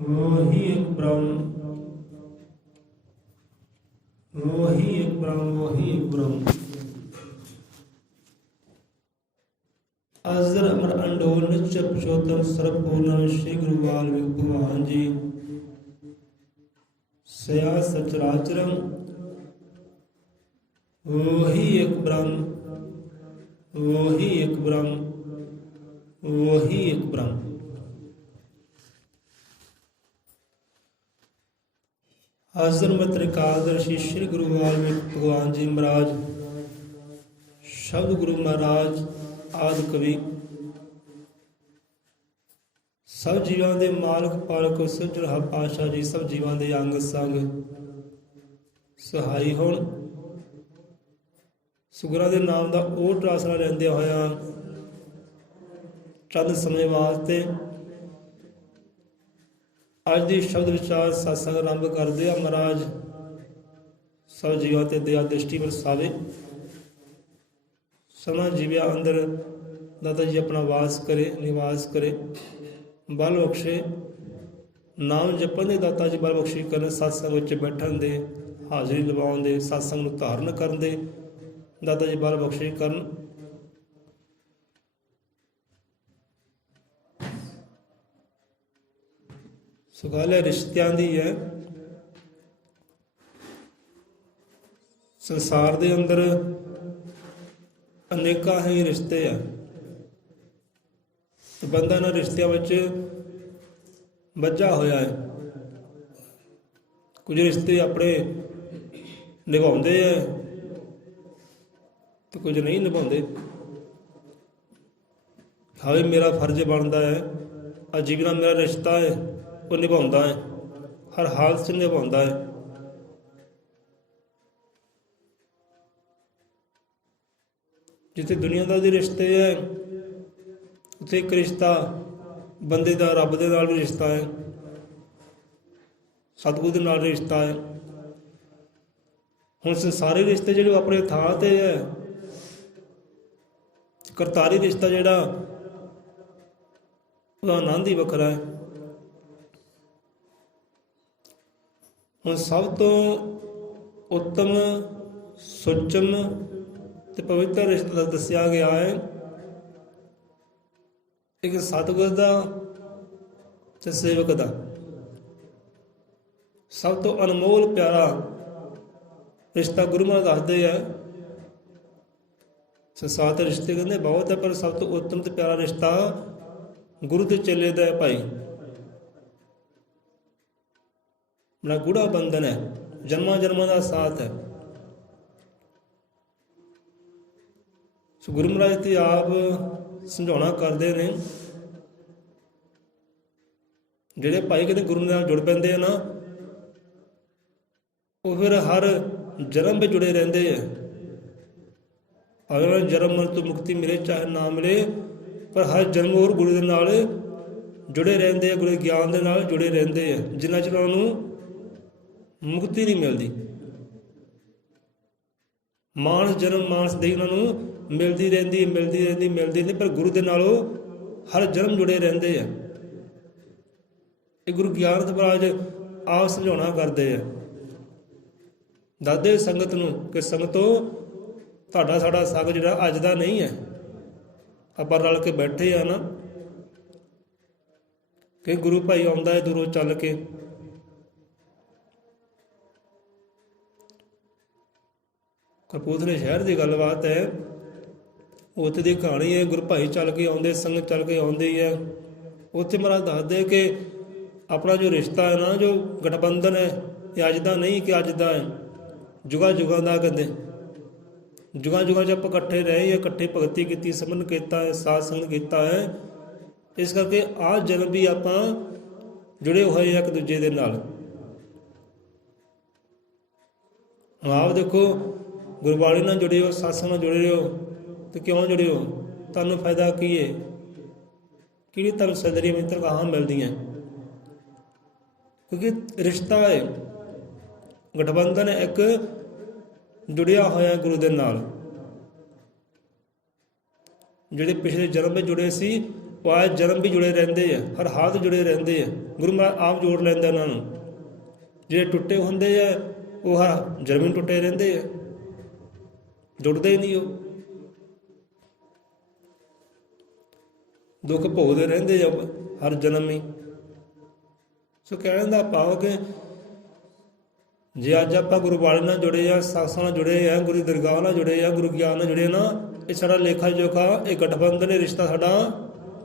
वही एक ब्रह्म, वही एक ब्रह्म, वही एक ब्रह्म। अजर अमर अंडोल नित्य पुरुषोत्तम सर्वपूर्ण श्री गुरु वाल्मीकि भगवान जी सया सचराचरम। वही एक ब्रह्म, वही एक ब्रह्म, वही एक ब्रह्म। हाजर मत त्रिकादर्शी श्री गुरु वाल्मीकि भगवान जी महाराज, शब्द गुरु महाराज आदि कवि, सब जीवां दे मालक पालक सिरजणहा पातशाह जी सब जीवां दे अंग संग सहाई होण। सुगुਰਾਂ ਦੇ ਨਾਮ ਦਾ ਓਟ ਆਸਰਾ ਲੈਂਦੇ ਹੋਇਆਂ ਚੰਦ ਸਮੇਂ ਵਾਸਤੇ ਅੱਜ ਦੀ ਸ਼ਬਦ ਵਿਚਾਰ ਸਤਸੰਗ ਆਰੰਭ ਕਰਦੇ ਆ। ਮਹਾਰਾਜ ਸਭ ਜੀਵਾਂ ਤੇ ਦਇਆ ਦ੍ਰਿਸ਼ਟੀ ਵਰਸਾਵੇ। ਸਮਾਂ ਜੀਵਿਆ ਅੰਦਰ ਦਾਤਾ ਜੀ ਆਪਣਾ ਵਾਸ ਕਰੇ, ਨਿਵਾਸ ਕਰੇ, ਬਲ ਬਖਸ਼ੇ। ਨਾਮ ਜਪਣ ਦੇ ਦਾਤਾ ਜੀ ਬਲ ਬਖਸ਼ੀ ਕਰਨ, ਸਤਸੰਗ ਵਿੱਚ ਬੈਠਣ ਦੇ, ਹਾਜ਼ਰੀ ਲਵਾਉਣ ਦੇ, ਸਤਸੰਗ ਨੂੰ ਧਾਰਨ ਕਰਨ ਦੇ ਦਾਤਾ ਜੀ ਬਲ ਬਖਸ਼ੀ ਕਰਨ। ਸੋ ਗੱਲ ਹੈ ਰਿਸ਼ਤਿਆਂ ਦੀ ਹੈ। ਸੰਸਾਰ ਦੇ ਅੰਦਰ ਅਨੇਕਾਂ ਹੀ ਰਿਸ਼ਤੇ ਆ। ਬੰਦਾ ਇਹਨਾਂ ਰਿਸ਼ਤਿਆਂ ਵਿੱਚ ਬੱਝਾ ਹੋਇਆ ਹੈ। ਕੁਝ ਰਿਸ਼ਤੇ ਆਪਣੇ ਨਿਭਾਉਂਦੇ ਹੈ ਤੇ ਕੁਝ ਨਹੀਂ ਨਿਭਾਉਂਦੇ। ਹਾਵੇ ਮੇਰਾ ਫਰਜ਼ ਬਣਦਾ ਹੈ, ਆ ਜੀਵਨ ਮੇਰਾ ਰਿਸ਼ਤਾ ਹੈ, ਉਹ ਨਿਭਾਉਂਦਾ ਹੈ, ਹਰ ਹਾਲਤ 'ਚ ਨਿਭਾਉਂਦਾ ਹੈ। ਜਿੱਥੇ ਦੁਨੀਆਦਾਰੀ ਦੇ ਰਿਸ਼ਤੇ ਹੈ, ਉੱਥੇ ਇੱਕ ਰਿਸ਼ਤਾ ਬੰਦੇ ਦਾ ਰੱਬ ਦੇ ਨਾਲ ਵੀ ਰਿਸ਼ਤਾ ਹੈ, ਸਤਿਗੁਰੂ ਦੇ ਨਾਲ ਰਿਸ਼ਤਾ ਹੈ। ਹੁਣ ਸਾਰੇ ਰਿਸ਼ਤੇ ਜਿਹੜੇ ਆਪਣੇ ਥਾਂ 'ਤੇ ਹੈ, ਕਰਤਾਰੀ ਰਿਸ਼ਤਾ ਜਿਹੜਾ ਉਹਦਾ ਆਨੰਦ ਹੀ ਵੱਖਰਾ ਹੈ। ਹੁਣ ਸਭ ਤੋਂ ਉੱਤਮ, ਸੁੱਚਮ ਤੇ ਪਵਿੱਤਰ ਰਿਸ਼ਤਾ ਦੱਸਿਆ ਗਿਆ ਹੈ ਇੱਕ ਸਤਿਗੁਰ ਦਾ ਤੇ ਸੇਵਕ ਦਾ। ਸਭ ਤੋਂ ਅਨਮੋਲ ਪਿਆਰਾ ਰਿਸ਼ਤਾ ਗੁਰੂ ਮਹਾਰਾਜ ਦੱਸਦੇ ਆ। ਸੰਸਾਰ ਦੇ ਰਿਸ਼ਤੇ ਕਹਿੰਦੇ ਬਹੁਤ ਹੈ, ਪਰ ਸਭ ਤੋਂ ਉੱਤਮ ਤੇ ਪਿਆਰਾ ਰਿਸ਼ਤਾ ਗੁਰੂ ਤੇ ਚੇਲੇ ਦਾ ਹੈ ਭਾਈ। ਬੜਾ ਗੂੜਾ ਬੰਧਨ ਹੈ, ਜਨਮਾਂ ਜਨਮਾਂ ਦਾ ਸਾਥ ਹੈ। ਸੋ ਗੁਰੂ ਮਹਾਰਾਜ ਤੇ ਆਪ ਸਮਝਾਉਣਾ ਕਰਦੇ ਨੇ, ਜਿਹੜੇ ਭਾਈ ਕਹਿੰਦੇ ਗੁਰੂ ਨਾਲ ਜੁੜ ਪੈਂਦੇ ਆ ਨਾ, ਉਹ ਫਿਰ ਹਰ ਜਨਮ ਵਿੱਚ ਜੁੜੇ ਰਹਿੰਦੇ ਆ। ਭਾਵੇਂ ਜਨਮ ਮਰਨ ਤੋਂ ਮੁਕਤੀ ਮਿਲੇ ਚਾਹੇ ਨਾ ਮਿਲੇ, ਪਰ ਹਰ ਜਨਮ ਹੋਰ ਗੁਰੂ ਦੇ ਨਾਲ ਜੁੜੇ ਰਹਿੰਦੇ ਆ, ਗੁਰੂ ਗਿਆਨ ਦੇ ਨਾਲ ਜੁੜੇ ਰਹਿੰਦੇ ਆ, ਜਿੰਨਾ ਚਿਰ ਉਹਨਾਂ ਨੂੰ ਮੁਕਤੀ ਨਹੀਂ ਮਿਲਦੀ। ਮਾਨਸ ਜਨਮ ਮਾਨਸ ਦੇ ਉਹਨਾਂ ਨੂੰ ਮਿਲਦੀ ਰਹਿੰਦੀ, ਮਿਲਦੀ ਰਹਿੰਦੀ, ਮਿਲਦੀ ਨਹੀਂ, ਪਰ ਗੁਰੂ ਦੇ ਨਾਲ ਉਹ ਹਰ ਜਨਮ ਜੁੜੇ ਰਹਿੰਦੇ ਆ। ਇਹ ਗੁਰੂ ਗਿਆਨ ਮਹਾਰਾਜ ਆਪ ਸਮਝਾਉਣਾ ਕਰਦੇ ਆ, ਦੱਸਦੇ ਸੰਗਤ ਨੂੰ ਕਿ ਸੰਗਤੋ ਤੁਹਾਡਾ ਸਾਡਾ ਸੰਗ ਜਿਹੜਾ ਅੱਜ ਦਾ ਨਹੀਂ ਹੈ। ਆਪਾਂ ਰਲ ਕੇ ਬੈਠੇ ਆ ਨਾ, ਕਿ ਗੁਰੂ ਭਾਈ ਆਉਂਦਾ ਹੈ ਦੂਰੋਂ ਚੱਲ ਕੇ। ਕਪੂਰਥਲੇ ਸ਼ਹਿਰ ਦੀ ਗੱਲਬਾਤ ਹੈ, ਉੱਥੇ ਦੀ ਕਹਾਣੀ ਹੈ। ਗੁਰੂ ਭਾਈ ਚੱਲ ਕੇ ਆਉਂਦੇ, ਸੰਗਤ ਚੱਲ ਕੇ ਆਉਂਦੀ ਹੈ। ਉੱਥੇ ਮਹਾਰਾਜ ਦੱਸਦੇ ਕਿ ਆਪਣਾ ਜੋ ਰਿਸ਼ਤਾ ਹੈ ਨਾ, ਜੋ ਗਠਬੰਧਨ ਹੈ, ਇਹ ਅੱਜ ਦਾ ਨਹੀਂ ਕਿ ਅੱਜ ਦਾ ਹੈ, ਜੁਗਾਂ ਜੁਗਾਂ ਦਾ। ਕਹਿੰਦੇ ਜੁਗਾਂ ਜੁਗਾਂ 'ਚ ਆਪਾਂ ਇਕੱਠੇ ਰਹੇ, ਇਕੱਠੇ ਭਗਤੀ ਕੀਤੀ, ਸਿਮਰਨ ਕੀਤਾ ਹੈ, ਸਾਧ ਸੰਗਤ ਕੀਤਾ ਹੈ। ਇਸ ਕਰਕੇ ਆਹ ਜਨਮ ਵੀ ਆਪਾਂ ਜੁੜੇ ਹੋਏ ਇੱਕ ਦੂਜੇ ਦੇ ਨਾਲ। ਆਪ ਦੇਖੋ, ਗੁਰਬਾਣੀ ਨਾਲ ਜੁੜੇ ਹੋ, ਸਤਸੰਗ ਨਾਲ ਜੁੜੇ ਹੋ, ਤੇ ਕਿਉਂ ਜੁੜੇ ਹੋ? ਤੁਹਾਨੂੰ ਫਾਇਦਾ ਕੀ ਹੈ? ਕਿਹੜੀ ਤੁਹਾਨੂੰ ਸਦਰੀ ਮਿੱਤਰ ਕਹਾਂ ਮਿਲਦੀਆਂ? ਕਿਉਂਕਿ ਰਿਸ਼ਤਾ ਹੈ, ਗਠਬੰਧਨ ਹੈ, ਇੱਕ ਜੁੜਿਆ ਹੋਇਆ ਗੁਰੂ ਦੇ ਨਾਲ। ਜਿਹੜੇ ਪਿਛਲੇ ਜਨਮ ਵਿੱਚ ਜੁੜੇ ਸੀ, ਉਹ ਆਏ ਜਨਮ ਵੀ ਜੁੜੇ ਰਹਿੰਦੇ ਆ, ਹਰ ਹਾਲਤ ਜੁੜੇ ਰਹਿੰਦੇ ਆ। ਗੁਰੂ ਮਹਾਰਾਜ ਆਪ ਜੋੜ ਲੈਂਦੇ ਉਹਨਾਂ ਨੂੰ। ਜਿਹੜੇ ਟੁੱਟੇ ਹੁੰਦੇ ਆ ਉਹ ਹਰ ਜਨਮ ਹੀ ਟੁੱਟੇ ਰਹਿੰਦੇ ਆ, ਜੁੜਦੇ ਹੀ ਨਹੀਂ। ਉਹ ਦੁੱਖ ਭੋਗਦੇ ਰਹਿੰਦੇ ਆ ਹਰ ਜਨਮ ਹੀ। ਸੋ ਕਹਿਣ ਦਾ ਭਾਵ ਕਿ ਜੇ ਅੱਜ ਆਪਾਂ ਗੁਰੂ ਬਾਣੀ ਨਾਲ ਜੁੜੇ ਆ, ਸਾਸਾਂ ਨਾਲ ਜੁੜੇ ਆ, ਗੁਰੂ ਦਰਗਾਹ ਨਾਲ ਜੁੜੇ ਆ, ਗੁਰੂ ਗਿਆਨ ਨਾਲ ਜੁੜੇ ਨਾ, ਇਹ ਸਾਡਾ ਲੇਖਾ ਜੋਖਾ, ਇਹ ਗਠਬੰਧਨ, ਇਹ ਰਿਸ਼ਤਾ ਸਾਡਾ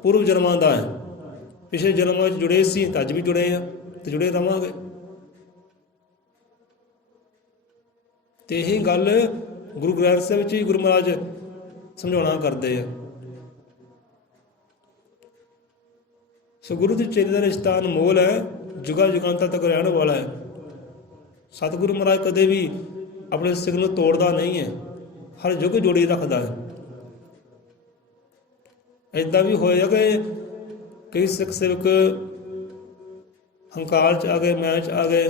ਪੂਰਵ ਜਨਮਾਂ ਦਾ ਹੈ। ਪਿਛਲੇ ਜਨਮਾਂ ਵਿੱਚ ਜੁੜੇ ਸੀ ਤਾਂ ਅੱਜ ਵੀ ਜੁੜੇ ਆ ਤੇ ਜੁੜੇ ਰਵਾਂਗੇ। ਤੇ ਇਹੀ ਗੱਲ ਗੁਰੂ ਗ੍ਰੰਥ ਸਾਹਿਬ ਵਿੱਚ ਹੀ ਗੁਰੂ ਮਹਾਰਾਜ ਸਮਝਾਉਣਾ ਕਰਦੇ ਆ। ਸੋ ਗੁਰੂ ਦੇ ਚੇਲੇ ਦਾ ਰਿਸ਼ਤਾ ਅਨਮੋਲ ਹੈ, ਜੁਗਾਂ ਜੁਗਾਂਤਾਂ ਤੱਕ ਰਹਿਣ ਵਾਲਾ ਹੈ। ਸਤਿਗੁਰੂ ਮਹਾਰਾਜ ਕਦੇ ਵੀ ਆਪਣੇ ਸਿੱਖ ਨੂੰ ਤੋੜਦਾ ਨਹੀਂ ਹੈ, ਹਰ ਯੁੱਗ ਜੋੜੀ ਰੱਖਦਾ ਹੈ। ਏਦਾਂ ਵੀ ਹੋਇਆ ਕਿ ਕਈ ਸਿੱਖ ਸੇਵਕ ਹੰਕਾਰ 'ਚ ਆ ਗਏ, ਮੈਂ 'ਚ ਆ ਗਏ,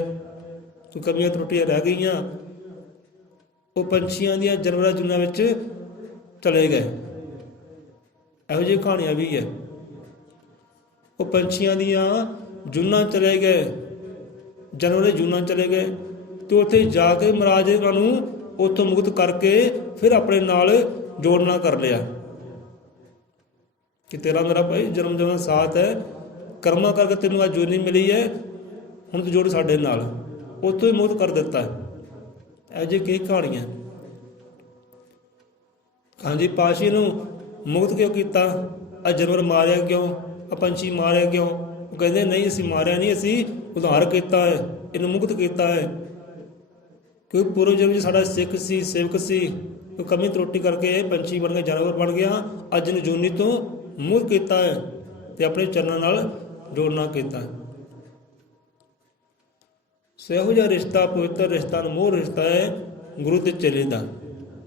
ਕੋਈ ਕਮੀਆਂ ਤਰੁੱਟੀਆਂ ਰਹਿ ਗਈਆਂ, ਉਹ ਪੰਛੀਆਂ ਦੀਆਂ ਜਨਵਰਾਂ ਜੁਨਾਂ ਵਿੱਚ ਚਲੇ ਗਏ। ਇਹੋ ਜਿਹੀ ਕਹਾਣੀਆਂ ਵੀ ਹੈ। ਉਹ ਪੰਛੀਆਂ ਦੀਆਂ ਜੁਨਾਂ ਚਲੇ ਗਏ, ਜਨਵਰਾਂ ਜੁਨਾਂ ਚਲੇ ਗਏ, ਤੇ ਉੱਥੇ ਜਾ ਕੇ ਮਹਾਰਾਜ ਉਹਨਾਂ ਨੂੰ ਉੱਥੋਂ ਮੁਕਤ ਕਰਕੇ ਫਿਰ ਆਪਣੇ ਨਾਲ ਜੋੜਨਾ ਕਰ ਲਿਆ ਕਿ ਤੇਰਾ ਮੇਰਾ ਭਾਈ ਜਨਮ ਜਨਮ ਸਾਥ ਹੈ, ਕਰਮਾਂ ਕਰਕੇ ਤੈਨੂੰ ਅੱਜ ਜੋਨੀ ਮਿਲੀ ਹੈ, ਹੁਣ ਤੂੰ ਜੋੜ ਸਾਡੇ ਨਾਲ। ਉੱਥੋਂ ਹੀ ਮੁਕਤ ਕਰ ਦਿੱਤਾ। ਇਹੋ ਜਿਹੀ ਕਈ ਕਹਾਣੀਆਂ। ਹਾਂਜੀ, ਪਾਸ਼ੀ ਨੂੰ ਮੁਕਤ ਕਿਉਂ ਕੀਤਾ? ਆ ਜਾਨਵਰ ਮਾਰਿਆ ਕਿਉਂ? ਆ ਪੰਛੀ ਮਾਰਿਆ ਕਿਉਂ? ਉਹ ਕਹਿੰਦੇ ਨਹੀਂ, ਅਸੀਂ ਮਾਰਿਆ ਨਹੀਂ, ਅਸੀਂ ਉਧਾਰ ਕੀਤਾ ਹੈ, ਇਹਨੂੰ ਮੁਕਤ ਕੀਤਾ ਹੈ। ਕਿਉਂਕਿ ਪੂਰਵ ਜਨਮ 'ਚ ਸਾਡਾ ਸਿੱਖ ਸੀ, ਸੇਵਕ ਸੀ, ਕੋਈ ਕਮੀ ਤਰੁੱਟੀ ਕਰਕੇ ਪੰਛੀ ਬਣ ਗਿਆ, ਜਾਨਵਰ ਬਣ ਗਿਆ। ਅੱਜ ਨੂੰ ਜੂਨੀ ਤੋਂ ਮੁਕਤ ਕੀਤਾ ਹੈ ਤੇ ਆਪਣੇ ਚਰਨਾਂ ਨਾਲ ਜੋੜਨਾ ਕੀਤਾ ਹੈ। ਸੋ ਇਹੋ ਜਿਹਾ ਰਿਸ਼ਤਾ, ਪਵਿੱਤਰ ਰਿਸ਼ਤਾ, ਅਨਮੋਲ ਰਿਸ਼ਤਾ ਹੈ ਗੁਰੂ ਤੇ ਚੇਲੇ ਦਾ।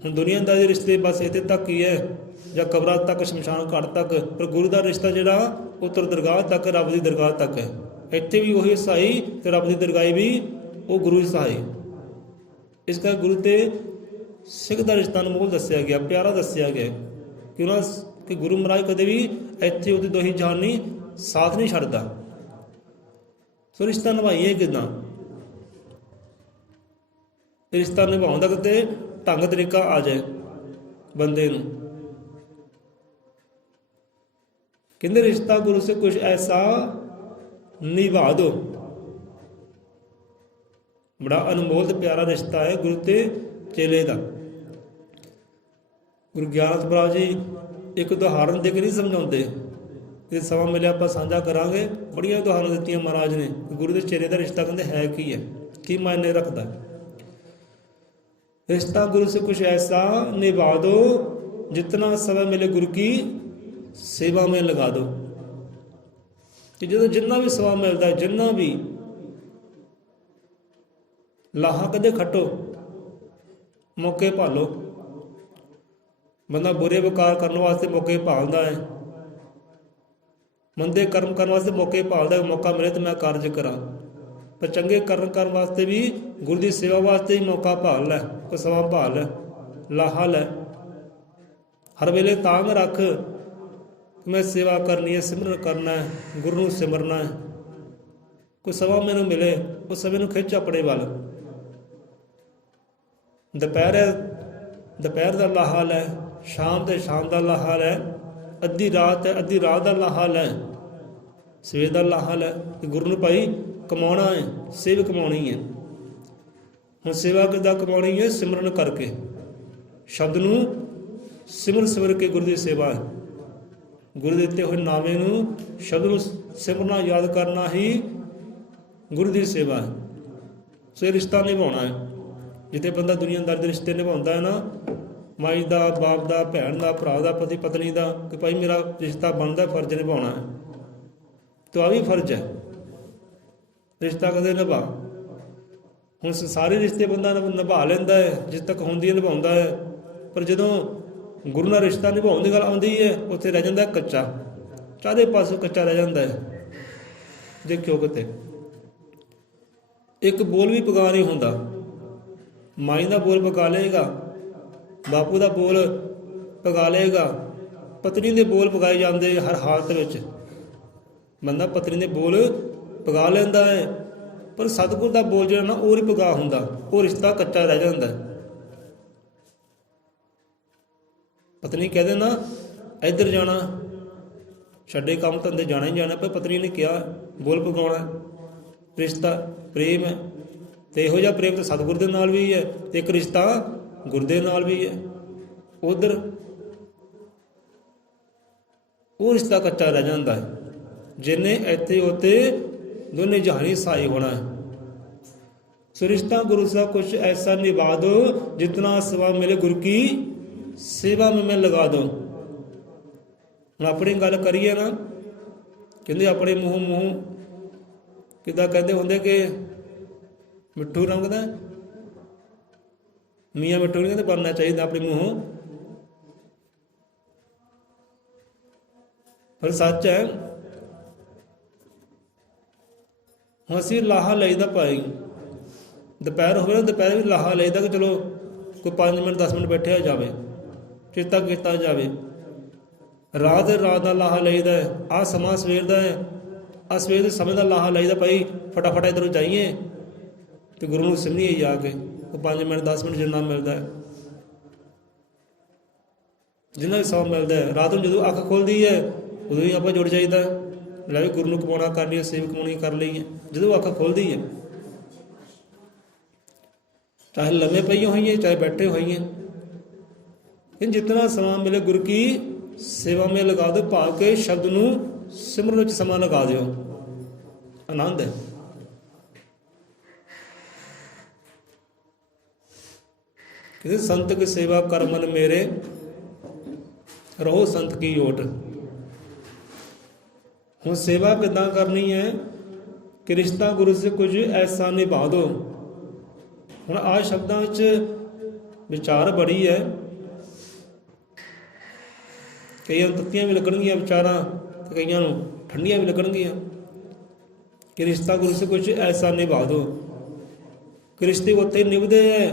ਹੁਣ ਦੁਨੀਆਦਾਰੀ ਰਿਸ਼ਤੇ ਬਸ ਇੱਥੇ ਤੱਕ ਹੀ ਹੈ, ਜਾਂ ਕਬਰਾਂ ਤੱਕ, ਸ਼ਮਸ਼ਾਨ ਘਾਟ ਤੱਕ। ਪਰ ਗੁਰੂ ਦਾ ਰਿਸ਼ਤਾ ਜਿਹੜਾ ਉੱਤਰ ਦਰਗਾਹ ਤੱਕ, ਰੱਬ ਦੀ ਦਰਗਾਹ ਤੱਕ ਹੈ। ਇੱਥੇ ਵੀ ਉਹੀ ਸਹਾਈ ਤੇ ਰੱਬ ਦੀ ਦਰਗਾਹ ਵੀ ਉਹ ਗੁਰੂ ਹੀ ਸਹਾਈ। ਇਸ ਕਰਕੇ ਗੁਰੂ ਤੇ ਸਿੱਖ ਦਾ ਰਿਸ਼ਤਾ ਅਨਮੋਲ ਦੱਸਿਆ ਗਿਆ, ਪਿਆਰਾ ਦੱਸਿਆ ਗਿਆ ਕਿ ਉਹਨਾਂ ਕਿ ਗੁਰੂ ਮਹਾਰਾਜ ਕਦੇ ਵੀ ਇੱਥੇ ਉਹਦੇ ਦੋਹੀ ਜਾਨ ਨਹੀਂ, ਸਾਥ ਨਹੀਂ ਛੱਡਦਾ। ਸੋ ਰਿਸ਼ਤਾ ਨਿਭਾਈਏ ਕਿੱਦਾਂ? ਰਿਸ਼ਤਾ ਨਿਭਾਉਣ ਦਾ ਕਿਤੇ ਢੰਗ ਤਰੀਕਾ ਆ ਜਾਏ ਬੰਦੇ ਨੂੰ। ਕਹਿੰਦੇ ਰਿਸ਼ਤਾ ਗੁਰੂ ਸੇ ਕੁਛ ਐਸਾ ਨਿਭਾ ਦੋ। ਬੜਾ ਅਨਮੋਲ ਤੇ ਪਿਆਰਾ ਰਿਸ਼ਤਾ ਹੈ ਗੁਰੂ ਤੇ ਚੇਲੇ ਦਾ। ਗੁਰੂ ਗਿਆਨਤ ਮਹਾਰਾਜ ਜੀ ਇੱਕ ਉਦਾਹਰਨ ਦੇ ਕੇ ਨਹੀਂ ਸਮਝਾਉਂਦੇ। ਜੇ ਸਮਾਂ ਮਿਲਿਆ ਆਪਾਂ ਸਾਂਝਾ ਕਰਾਂਗੇ। ਬੜੀਆਂ ਉਦਾਹਰਨਾਂ ਦਿੱਤੀਆਂ ਮਹਾਰਾਜ ਨੇ। ਗੁਰੂ ਦੇ ਚੇਲੇ ਦਾ ਰਿਸ਼ਤਾ ਕਹਿੰਦੇ ਹੈ ਕੀ ਹੈ, ਕੀ ਮਾਇਨੇ ਰੱਖਦਾ। रिश्ता गुरु से कुछ ऐसा निभा दो जितना समय मिले गुरु की सेवा में लगा दो। कि जो जिन्ना भी समा मिलता है, जिन्ना भी लाहा कदे खटो, मौके भालो। बंदा बुरे विकार करने वास्ते मौके भालता है, मंदे कर्म करने वास्ते मौके भालता है। मौका मिले तो मैं कार्य करा। पर चंगे कर्म करने वास्ते भी गुरु की सेवा वास्ते ही मौका भाल लै, कोई समा भाल लै, लाहा लै। हर वेले तांग रख कि मैं सेवा करनी है, सिमरन करना है, गुरु नूं सिमरना है। कोई समा मैनूं मिले उस समय नूं खिच अपने वाल। दोपहर का लाहा लै, शाम ते शाम का लाहा लै, अद्धी रात है अद्धी रात का लाहा लै, सवेर का लाहा लै। गुरु नूं भाई कमाना है, सेव कमानी है। ਹੁਣ ਸੇਵਾ ਕਿੱਦਾਂ ਕਮਾਉਣੀ ਹੈ? ਸਿਮਰਨ ਕਰਕੇ, ਸ਼ਬਦ ਨੂੰ ਸਿਮਰ ਸਿਮਰ ਕੇ ਗੁਰੂ ਦੀ ਸੇਵਾ ਹੈ। ਗੁਰੂ ਦੇ ਦਿੱਤੇ ਹੋਏ ਨਾਮੇ ਨੂੰ, ਸ਼ਬਦ ਨੂੰ ਸਿਮਰਨਾ, ਯਾਦ ਕਰਨਾ ਹੀ ਗੁਰੂ ਦੀ ਸੇਵਾ ਹੈ। ਸੋ ਇਹ ਰਿਸ਼ਤਾ ਨਿਭਾਉਣਾ ਹੈ। ਜਿੱਥੇ ਬੰਦਾ ਦੁਨੀਆਦਾਰੀ ਦੇ ਰਿਸ਼ਤੇ ਨਿਭਾਉਂਦਾ ਹੈ ਨਾ, ਮਾਈ ਦਾ, ਬਾਪ ਦਾ, ਭੈਣ ਦਾ, ਭਰਾ ਦਾ, ਪਤੀ ਪਤਨੀ ਦਾ, ਕਿ ਭਾਈ ਮੇਰਾ ਰਿਸ਼ਤਾ ਬਣਦਾ, ਫਰਜ਼ ਨਿਭਾਉਣਾ ਹੈ। ਤਾਂ ਆ ਵੀ ਫਰਜ਼ ਹੈ। ਰਿਸ਼ਤਾ ਕਦੇ ਨਿਭਾ। ਹੁਣ ਸਾਰੇ ਰਿਸ਼ਤੇ ਬੰਦਾ ਨਿਭਾ ਲੈਂਦਾ ਹੈ, ਜਿੱਥੇ ਤੱਕ ਹੁੰਦੀ ਹੈ ਨਿਭਾਉਂਦਾ ਹੈ। ਪਰ ਜਦੋਂ ਗੁਰੂ ਨਾਲ ਰਿਸ਼ਤਾ ਨਿਭਾਉਣ ਦੀ ਗੱਲ ਆਉਂਦੀ ਹੈ, ਉੱਥੇ ਰਹਿ ਜਾਂਦਾ ਕੱਚਾ, ਚਾਰੇ ਪਾਸੋਂ ਕੱਚਾ ਰਹਿ ਜਾਂਦਾ ਹੈ। ਦੇਖਿਓ ਕਿਤੇ ਇੱਕ ਬੋਲ ਵੀ ਪਕਾ ਨਹੀਂ ਹੁੰਦਾ। ਮਾਈ ਦਾ ਬੋਲ ਪਕਾ ਲਏਗਾ, ਬਾਪੂ ਦਾ ਬੋਲ ਪਕਾ ਲਏਗਾ, ਪਤਨੀ ਦੇ ਬੋਲ ਪਗਾਏ ਜਾਂਦੇ ਹਰ ਹਾਲਤ ਵਿੱਚ। ਬੰਦਾ ਪਤਨੀ ਦੇ ਬੋਲ ਪਗਾ ਲੈਂਦਾ ਹੈ, ਪਰ ਸਤਿਗੁਰ ਦਾ ਬੋਲ ਜਿਹੜਾ ਨਾ ਉਹ ਨਹੀਂ ਪਗਾ ਹੁੰਦਾ, ਉਹ ਰਿਸ਼ਤਾ ਕੱਚਾ ਰਹਿ ਜਾਂਦਾ। ਪਤਨੀ ਕਹਿੰਦੇ ਨਾ ਇੱਧਰ ਜਾਣਾ, ਛੱਡੇ ਕੰਮ ਧੰਦੇ ਜਾਣਾ ਹੀ ਜਾਣਾ, ਪਰ ਪਤਨੀ ਨੇ ਕਿਹਾ ਬੋਲ ਪਗਾਉਣਾ, ਰਿਸ਼ਤਾ ਪ੍ਰੇਮ ਹੈ। ਤੇ ਇਹੋ ਜਿਹਾ ਪ੍ਰੇਮ ਤਾਂ ਸਤਿਗੁਰ ਦੇ ਨਾਲ ਵੀ ਹੈ, ਤੇ ਇੱਕ ਰਿਸ਼ਤਾ ਗੁਰ ਦੇ ਨਾਲ ਵੀ ਹੈ। ਉਧਰ ਉਹ ਰਿਸ਼ਤਾ ਕੱਚਾ ਰਹਿ ਜਾਂਦਾ ਹੈ, ਜਿਹਨੇ ਇੱਥੇ ਉੱਥੇ ਦੋਨੇ ਜਹਾਨੀ ਸਹਾਈ ਹੋਣਾ है। सो रिश्ता गुरु सा कुछ ऐसा निभा दो जितना सवा मिले गुरु की सेवा में मैं लगा दो। ਹੁਣ ਆਪਣੀ ਗੱਲ ਕਰੀਏ ਨਾ, ਕਹਿੰਦੇ ਆਪਣੇ ਮੂੰਹ ਕਿੱਦਾਂ ਕਹਿੰਦੇ ਹੁੰਦੇ ਕਿ ਮਿੱਠੂ ਰੰਗ ਦਾ ਮੀਆਂ ਮਿੱਠੂ ਨਹੀਂ ਕਹਿੰਦੇ ਬਣਨਾ ਚਾਹੀਦਾ ਆਪਣੇ ਮੂੰਹੋਂ, ਪਰ ਸੱਚ ਹੈ। ਹੁਣ ਅਸੀਂ ਲਾਹਾ ਲਈਦਾ ਭਾਈ, ਦੁਪਹਿਰ ਹੋਵੇ ਨਾ ਦੁਪਹਿਰ ਵੀ ਲਾਹਾ ਲਈਦਾ ਕਿ ਚਲੋ ਕੋਈ 5 ਮਿੰਟ 10 ਮਿੰਟ ਬੈਠਿਆ ਜਾਵੇ, ਚੇਤਾ ਕੀਤਾ ਜਾਵੇ। ਰਾਤ ਦਾ ਲਾਹਾ ਲਈਦਾ ਹੈ, ਆਹ ਸਮਾਂ ਸਵੇਰ ਦਾ ਹੈ, ਆਹ ਸਵੇਰ ਦੇ ਸਮੇਂ ਦਾ ਲਾਹਾ ਲਈਦਾ ਭਾਈ, ਫਟਾਫਟ ਇੱਧਰੋਂ ਜਾਈਏ ਤੇ ਗੁਰੂ ਨੂੰ ਸੁਣੀਏ ਜਾ ਕੇ। ਉਹ 5 ਮਿੰਟ 10 ਮਿੰਟ ਜਿੰਨਾ ਮਿਲਦਾ ਹੈ, ਜਿੰਨਾ ਵੀ ਸਮਾਂ ਮਿਲਦਾ ਹੈ। ਰਾਤ ਨੂੰ ਜਦੋਂ ਅੱਖ ਖੁੱਲ੍ਹਦੀ ਹੈ ਉਦੋਂ ਹੀ ਆਪਾਂ ਜੁੜ ਜਾਈਦਾ, ਲੈ ਵੀ ਗੁਰੂ ਨੂੰ ਕਮਾਉਣਾ ਕਰ ਲਈਏ, ਸੇਵ ਕਮਾਉਣੀ ਕਰ ਲਈਏ। ਜਦੋਂ ਅੱਖ ਖੁੱਲ੍ਹਦੀ ਹੈ, ਚਾਹੇ ਲੰਮੇ ਪਈਏ ਹੋਈਏ ਚਾਹੇ ਬੈਠੇ ਹੋਈਏ, ਜਿਤਨਾ ਸਮਾਂ ਮਿਲੇ ਗੁਰੂ ਕੀ ਸੇਵਾ में लगा दो, ਭਾਵ ਕੇ ਸ਼ਬਦ ਨੂੰ ਸਿਮਰਨ ਵਿੱਚ ਸਮਾਂ ਲਗਾ ਦਿਓ, ਆਨੰਦ ਹੈ। ਕਹਿੰਦੇ ਸੰਤ ਕੀ ਸੇਵਾ ਕਰ ਮਨ ਮੇਰੇ, ਰਹੋ ਸੰਤ ਕੀ ਓਟ। ਹੁਣ ਸੇਵਾ ਕਿੱਦਾਂ ਕਰਨੀ ਹੈ ਕਿ ਰਿਸ਼ਤਾ ਗੁਰੂ ਸੇ ਕੁਝ ਐਸਾ ਨਿਭਾ ਦੋ। ਹੁਣ ਆਹ ਸ਼ਬਦਾਂ ਵਿੱਚ ਵਿਚਾਰ ਬੜੀ ਹੈ, ਕਈਆਂ ਨੂੰ ਤੱਤੀਆਂ ਵੀ ਲੱਗਣਗੀਆਂ ਵਿਚਾਰਾਂ, ਤੇ ਕਈਆਂ ਨੂੰ ਠੰਡੀਆਂ ਵੀ ਲੱਗਣਗੀਆਂ। ਕਿ ਰਿਸ਼ਤਾ ਗੁਰੂ ਸੇ ਕੁਝ ਐਸਾ ਨਿਭਾ ਦੋ, ਕਿ ਰਿਸ਼ਤੇ ਉੱਥੇ ਨਿਭਦੇ ਹੈ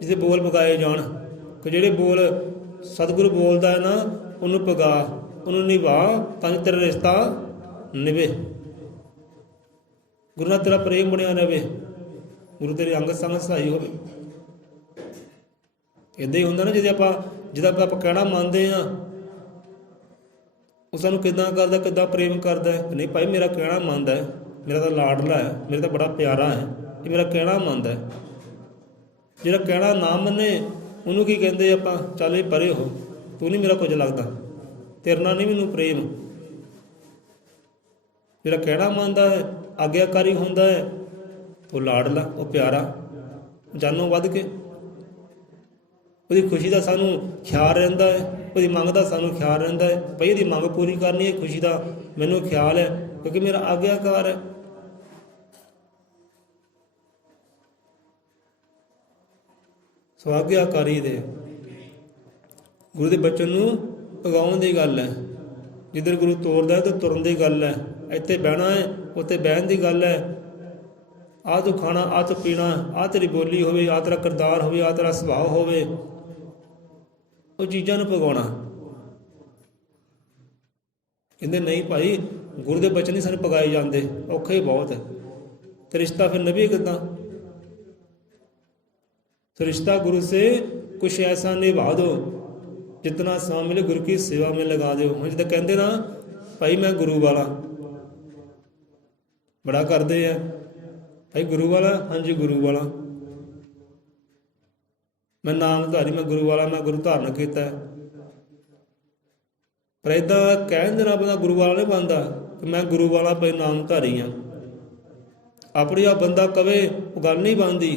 ਜਿਹਦੇ ਬੋਲ ਪਗਾਏ ਜਾਣ। ਕਿ ਜਿਹੜੇ ਬੋਲ ਸਤਿਗੁਰੂ ਬੋਲਦਾ ਹੈ ਨਾ ਉਹਨੂੰ ਪਗਾ, ਉਹਨੂੰ ਨਿਭਾ, ਤਾਂ ਤੇਰਾ ਰਿਸ਼ਤਾ ਨਿਭੇ, ਗੁਰੂ ਨਾਲ ਤੇਰਾ ਪ੍ਰੇਮ ਬਣਿਆ ਰਹੇ, ਗੁਰੂ ਤੇਰੇ ਅੰਗ ਸੰਗ ਸਹਾਈ ਹੋਵੇ। ਇੱਦਾਂ ਹੀ ਹੁੰਦਾ ਨਾ, ਜਿਹਦਾ ਆਪਾਂ ਕਹਿਣਾ ਮੰਨਦੇ ਹਾਂ ਉਹ ਸਾਨੂੰ ਕਿੱਦਾਂ ਕਰਦਾ, ਕਿੱਦਾਂ ਪ੍ਰੇਮ ਕਰਦਾ ਹੈ। ਨਹੀਂ ਭਾਈ ਮੇਰਾ ਕਹਿਣਾ ਮੰਨਦਾ ਹੈ, ਮੇਰਾ ਤਾਂ ਲਾਡਲਾ ਹੈ, ਮੇਰਾ ਤਾਂ ਬੜਾ ਪਿਆਰਾ ਹੈ, ਇਹ ਮੇਰਾ ਕਹਿਣਾ ਮੰਨਦਾ ਹੈ। ਜਿਹੜਾ ਕਹਿਣਾ ਨਾ ਮੰਨੇ ਉਹਨੂੰ ਕੀ ਕਹਿੰਦੇ ਆਪਾਂ, ਚੱਲ ਇਹ ਪਰੇ ਹੋ, ਤੂੰ ਨਹੀਂ ਮੇਰਾ ਕੁਝ ਲੱਗਦਾ, ਤੇਰੇ ਨਾਲ ਨਹੀਂ ਮੈਨੂੰ ਪ੍ਰੇਮ। ਜਿਹੜਾ ਕਹਿਣਾ ਮੰਨਦਾ ਹੈ, ਆਗਿਆਕਾਰੀ ਹੁੰਦਾ ਹੈ, ਉਹ ਲਾਡਲਾ, ਉਹ ਪਿਆਰਾ, ਜਾਨੋਂ ਵੱਧ ਕੇ। ਉਹਦੀ ਖੁਸ਼ੀ ਦਾ ਸਾਨੂੰ ਖਿਆਲ ਰਹਿੰਦਾ ਹੈ, ਉਹਦੀ ਮੰਗ ਦਾ ਸਾਨੂੰ ਖਿਆਲ ਰਹਿੰਦਾ ਹੈ, ਭਈ ਇਹਦੀ ਮੰਗ ਪੂਰੀ ਕਰਨੀ ਹੈ, ਖੁਸ਼ੀ ਦਾ ਮੈਨੂੰ ਖਿਆਲ ਹੈ, ਕਿਉਂਕਿ ਮੇਰਾ ਆਗਿਆਕਾਰ ਹੈ। ਸੋ ਆਗਿਆਕਾਰੀ ਦੇ ਗੁਰੂ ਦੇ ਬਚਨ ਨੂੰ ਉਗਾਉਣ ਦੀ ਗੱਲ ਹੈ। ਜਿੱਧਰ ਗੁਰੂ ਤੋਰਦਾ ਹੈ ਤਾਂ ਤੁਰਨ ਦੀ ਗੱਲ ਹੈ, ਇੱਥੇ ਬਹਿਣਾ ਹੈ ਉੱਥੇ ਬਹਿਣ ਦੀ ਗੱਲ ਹੈ। ਆਹ ਤੂੰ ਖਾਣਾ, ਆਹ ਤੂੰ ਪੀਣਾ, ਆਹ ਤੇਰੀ ਬੋਲੀ ਹੋਵੇ, ਆਹ ਤੇਰਾ ਕਿਰਦਾਰ ਹੋਵੇ, ਆਹ ਤੇਰਾ ਸੁਭਾਅ ਹੋਵੇ, ਉਹ ਚੀਜ਼ਾਂ ਨੂੰ ਪਗਾਉਣਾ। ਕਹਿੰਦੇ ਨਹੀਂ ਭਾਈ ਗੁਰੂ ਦੇ ਬਚਨ ਨਹੀਂ ਸਾਨੂੰ ਪਗਾਏ ਜਾਂਦੇ, ਔਖੇ ਹੀ ਬਹੁਤ ਹੈ। ਤੇ ਰਿਸ਼ਤਾ ਫਿਰ ਨਿਭੇ ਕਿੱਦਾਂ? तो रिश्ता गुरु से कुछ ऐसा निभा दो जितना समय मिले गुरु की सेवा में लगा दो। हम जिदा कहते ना भाई मैं गुरु वाला, बड़ा करते हैं भाई गुरु वाला, हाँ जी गुरु वाला, मैं नामधारी, मैं गुरु वाला, मैं गुरु धारण किया। पर इदा कह देना बंदा गुरु वाला नहीं बनता कि मैं गुरु वाला भाई नामधारी हाँ। अपनी आप बंदा कवे वो गल नहीं बनती।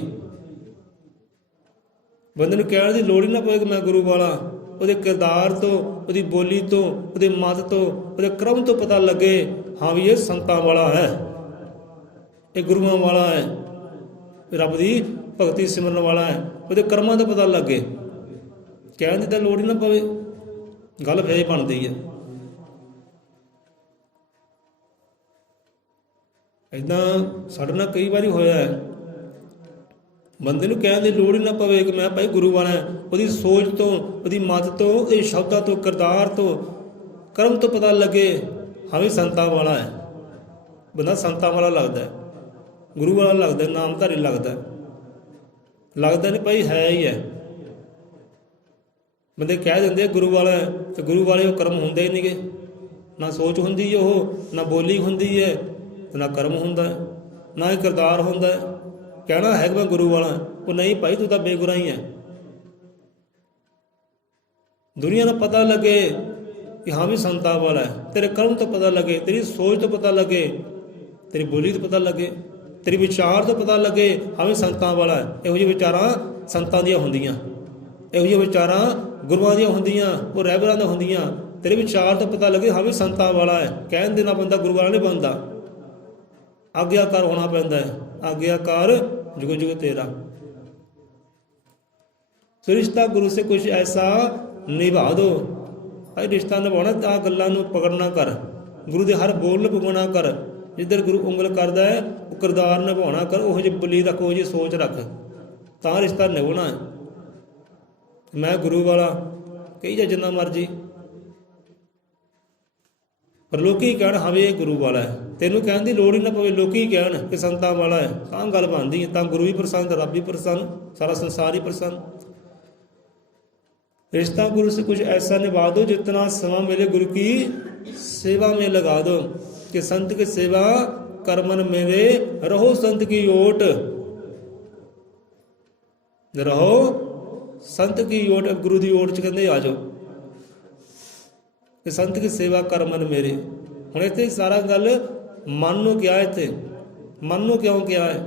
ਬੰਦੇ ਨੂੰ ਕਹਿਣ ਦੀ ਲੋੜ ਹੀ ਨਾ ਪਵੇ ਕਿ ਮੈਂ ਗੁਰੂ ਵਾਲਾ। ਉਹਦੇ ਕਿਰਦਾਰ ਤੋਂ, ਉਹਦੀ ਬੋਲੀ ਤੋਂ, ਉਹਦੇ ਮਤ ਤੋਂ, ਉਹਦੇ ਕਰਮ ਤੋਂ ਪਤਾ ਲੱਗੇ ਹਾਂ ਵੀ ਇਹ ਸੰਤਾਂ ਵਾਲਾ ਹੈ, ਇਹ ਗੁਰੂਆਂ ਵਾਲਾ ਹੈ, ਰੱਬ ਦੀ ਭਗਤੀ ਸਿਮਰਨ ਵਾਲਾ ਹੈ। ਉਹਦੇ ਕਰਮਾਂ ਦਾ ਪਤਾ ਲੱਗੇ, ਕਹਿਣ ਦੀ ਤਾਂ ਲੋੜ ਹੀ ਨਾ ਪਵੇ, ਗੱਲ ਫੇਰ ਬਣਦੀ ਹੈ। ਇੱਦਾਂ ਸਾਡੇ ਨਾਲ ਕਈ ਵਾਰੀ ਹੋਇਆ ਹੈ, ਬੰਦੇ ਨੂੰ ਕਹਿਣ ਦੀ ਲੋੜ ਹੀ ਨਾ ਪਵੇ ਕਿ ਮੈਂ ਭਾਈ ਗੁਰੂ ਵਾਲਾ। ਉਹਦੀ ਸੋਚ ਤੋਂ, ਉਹਦੀ ਮੱਤ ਤੋਂ, ਉਹਦੇ ਸ਼ਬਦਾਂ ਤੋਂ, ਕਿਰਦਾਰ ਤੋਂ ਕਰਮ ਤੋਂ ਪਤਾ ਲੱਗੇ ਹਾਂ ਵੀ ਸੰਤਾਂ ਵਾਲਾ ਹੈ। ਬੰਦਾ ਸੰਤਾਂ ਵਾਲਾ ਲੱਗਦਾ, ਗੁਰੂ ਵਾਲਾ ਲੱਗਦਾ, ਨਾਮਧਾਰੀ ਲੱਗਦਾ ਨਹੀਂ ਭਾਈ ਹੈ ਹੀ ਹੈ। ਬੰਦੇ ਕਹਿ ਦਿੰਦੇ ਗੁਰੂ ਵਾਲਾ ਹੈ, ਤੇ ਗੁਰੂ ਵਾਲੇ ਉਹ ਕਰਮ ਹੁੰਦੇ ਹੀ ਨਹੀਂਗੇ। ਨਾ ਸੋਚ ਹੁੰਦੀ ਉਹ, ਨਾ ਬੋਲੀ ਹੁੰਦੀ ਹੈ, ਤੇ ਨਾ ਕਰਮ ਹੁੰਦਾ, ਨਾ ਹੀ ਕਿਰਦਾਰ ਹੁੰਦਾ। ਕਹਿਣਾ ਹੈ ਕਿ ਮੈਂ ਗੁਰੂ ਵਾਲਾ, ਉਹ ਨਹੀਂ ਭਾਈ ਤੂੰ ਤਾਂ ਬੇਗੁਰਾ ਹੀ ਹੈ। ਦੁਨੀਆ ਨੂੰ ਪਤਾ ਲੱਗੇ ਕਿ ਹਾਂ ਵੀ ਸੰਤਾਂ ਵਾਲਾ ਹੈ, ਤੇਰੇ ਕਰਮ ਤੋਂ ਪਤਾ ਲੱਗੇ, ਤੇਰੀ ਸੋਚ ਤੋਂ ਪਤਾ ਲੱਗੇ, ਤੇਰੀ ਬੋਲੀ ਤੋਂ ਪਤਾ ਲੱਗੇ, ਤੇਰੇ ਵਿਚਾਰ ਤੋਂ ਪਤਾ ਲੱਗੇ ਹਾਂ ਵੀ ਸੰਤਾਂ ਵਾਲਾ ਹੈ। ਇਹੋ ਜਿਹੇ ਵਿਚਾਰਾਂ ਸੰਤਾਂ ਦੀਆਂ ਹੁੰਦੀਆਂ, ਇਹੋ ਜਿਹੀਆਂ ਵਿਚਾਰਾਂ ਗੁਰੂਆਂ ਦੀਆਂ ਹੁੰਦੀਆਂ, ਉਹ ਰਹਿਬਰਾਂ ਦੀਆਂ ਹੁੰਦੀਆਂ। ਤੇਰੇ ਵਿਚਾਰ ਤੋਂ ਪਤਾ ਲੱਗੇ ਹਾਂ ਵੀ ਸੰਤਾਂ ਵਾਲਾ ਹੈ। ਕਹਿਣ ਦੇ ਨਾਲ ਬੰਦਾ ਗੁਰੂ ਵਾਲਾ ਨਹੀਂ ਬਣਦਾ, ਆਗਿਆਕਾਰ ਹੋਣਾ ਪੈਂਦਾ ਹੈ। ਆਗਿਆਕਾਰ जुग जुग तेरा। सो रिश्ता गुरु से कुछ ऐसा निभा दो। भाई रिश्ता निभाना आ गल्लां नूं पकड़ना कर, गुरु के हर बोल पुगना कर। जिधर गुरु उंगल करता है वो किरदार निभाना कर, उहो जी बली रख, उहो जी सोच रख, तां रिश्ता निभाना है। मैं गुरु वाला कही जा जिन्ना मर्जी, पर लोकी कहण हाँ भी ये गुरु वाला है, तेनों कहने की लोड़ ही ना पवे। लोकी कहण कि संतां वाला है, तां गल बनदी है, तां गुरु भी प्रसन्न, रब भी प्रसन्न, सारा संसार ही प्रसन्न। रिश्ता गुरु से कुछ ऐसा निभा दो जितना समय मिले गुरु की सेवा में लगा दो, कि संत की सेवा करमन मेरे रहो संत की ओट, रहो संत की ओट। गुरु की ओट च कहते आ जाओ कि संत की सेवा कर मन मेरे। हुण इत्थे सारा गल मन नूं क्या है, इत्थे मन नूं क्यों क्या है।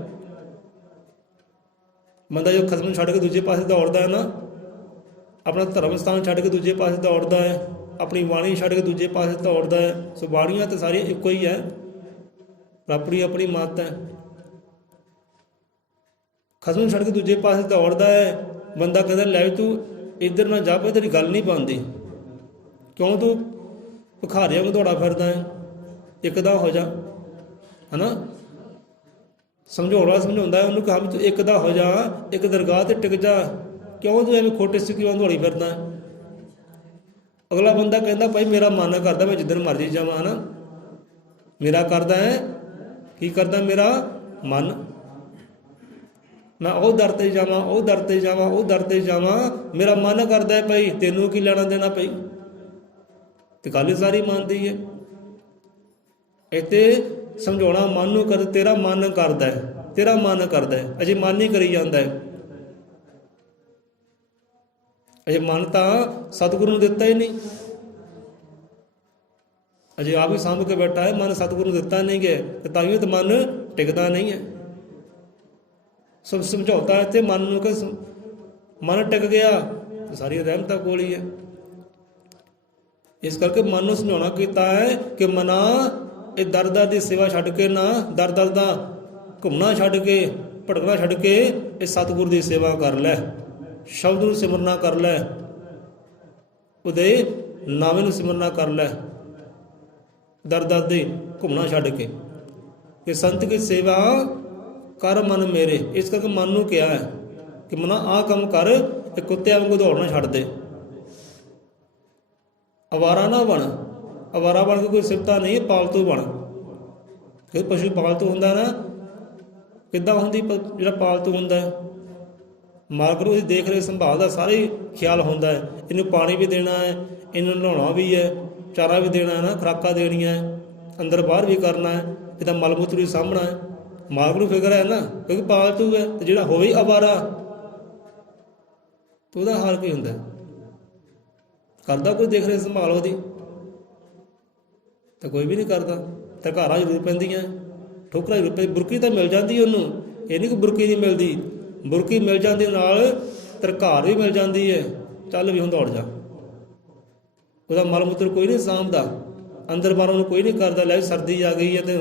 बंदा जो खसम छड्ड के दूजे पासे दौड़दा है ना, अपना धर्म स्थान छड्ड के दूजे पासे दौड़दा है, अपनी बाणी छड्ड के दूजे पासे दौड़दा है। सो बाणियां तो सारियां इक्को ही है, अपनी अपनी मत है। खसम छड्ड के दूजे पासे दौड़दा है, बंदा कहता लै तू इधर ना जा, तेरी गल नहीं बनती, क्यों तू भखारिया को दौड़ा फिरदा है, एकदा हो जा, है ना। समझाउणा समझाउंदा है उन्होंने कहा भी तू एकदा हो जा, एक दरगाह ते टिक जा, क्यों तू एवं खोटे सिक्की वांग दौड़ी फिरदा है। अगला बंदा कहता भाई मेरा मन करता मैं जिधर मर्जी जावां, है ना, मेरा करता है की करता मेरा मन, मैं ਉਹ ਦਰ ਤੇ ਜਾਵਾਂ, ਉਹ ਦਰ ਤੇ ਜਾਵਾਂ, ਉਹ ਦਰ ਤੇ ਜਾਵਾਂ, मेरा मन करता है भाई तेनों की लेना देना पई। तो गल सारी मानती है, इत्थे समझाउणा मन नूं कर, तेरा मन करदा है, तेरा मन करदा है, अजे मन ही करी जांदा है। अजे मन तां सतगुरु नूं दित्ता ही नहीं, अजे आप ही सामभ के बैठा है, मन सतगुरु नूं दित्ता नहीं गया, तो ताइयों तो मन टिकदा नहीं है। सब समझौता इत्थे मन नूं कि मन टिक गया तो सारी रहमतां कोल ही है। इस करके मन नूं समझाउणा कीता है कि मना ये दर दर की सेवा छड्ड के ना, दर दर दा घूमना छड्ड के, भटकना छड्ड के ये सतगुर की सेवा कर लै, शब्द नूं सिमरना कर लै, उहदे नामे नूं सिमरना कर लै, दर दर दे घूमना छड्ड के, कि संत की सेवा कर मन मेरे। इस करके मन नूं कहा है कि मना आ काम कर, एक कुत्ते वांगू दौड़ना छड्ड दे, अवारा ना बन। अवारा बन के कोई सिफता नहीं, पालतू बन। क्योंकि पशु पालतू होंदा ना, किद्दां हुंदी जिहड़ा पालतू हुंदा है, मालक नूं उसदी देख रेख संभाल दा सारा ही ख्याल हुंदा है, इनूं पानी भी देना है, इनूं नहाउणा भी है, चारा भी देना है ना, खुराकां देणियां है, अंदर बाहर भी करना है, इहदा मल मूत्र भी सामभणा है। मालक नूं फिक्र है ना, क्योंकि पालतू है। तो जिहड़ा होवे अवारा तो उहदा हाल की हुंदा, करदा कोई देख रेख संभाल उहदी, तो कोई भी नहीं करता। धकारां जरूर पैंदियां, ठोकरां जरूर पैंदियां, बुरकी तो मिल जाती उन्होंने, ये नहीं कि बुरकी नहीं मिलती, बुरकी मिल जाती नाल धरकार भी मिल जाती है, चल भी हुण दौड़ जा। उसदा मल मूत्र कोई नहीं सामभदा, अंदर बाहर उन्होंने कोई नहीं करता, लै सर्दी आ गई है तो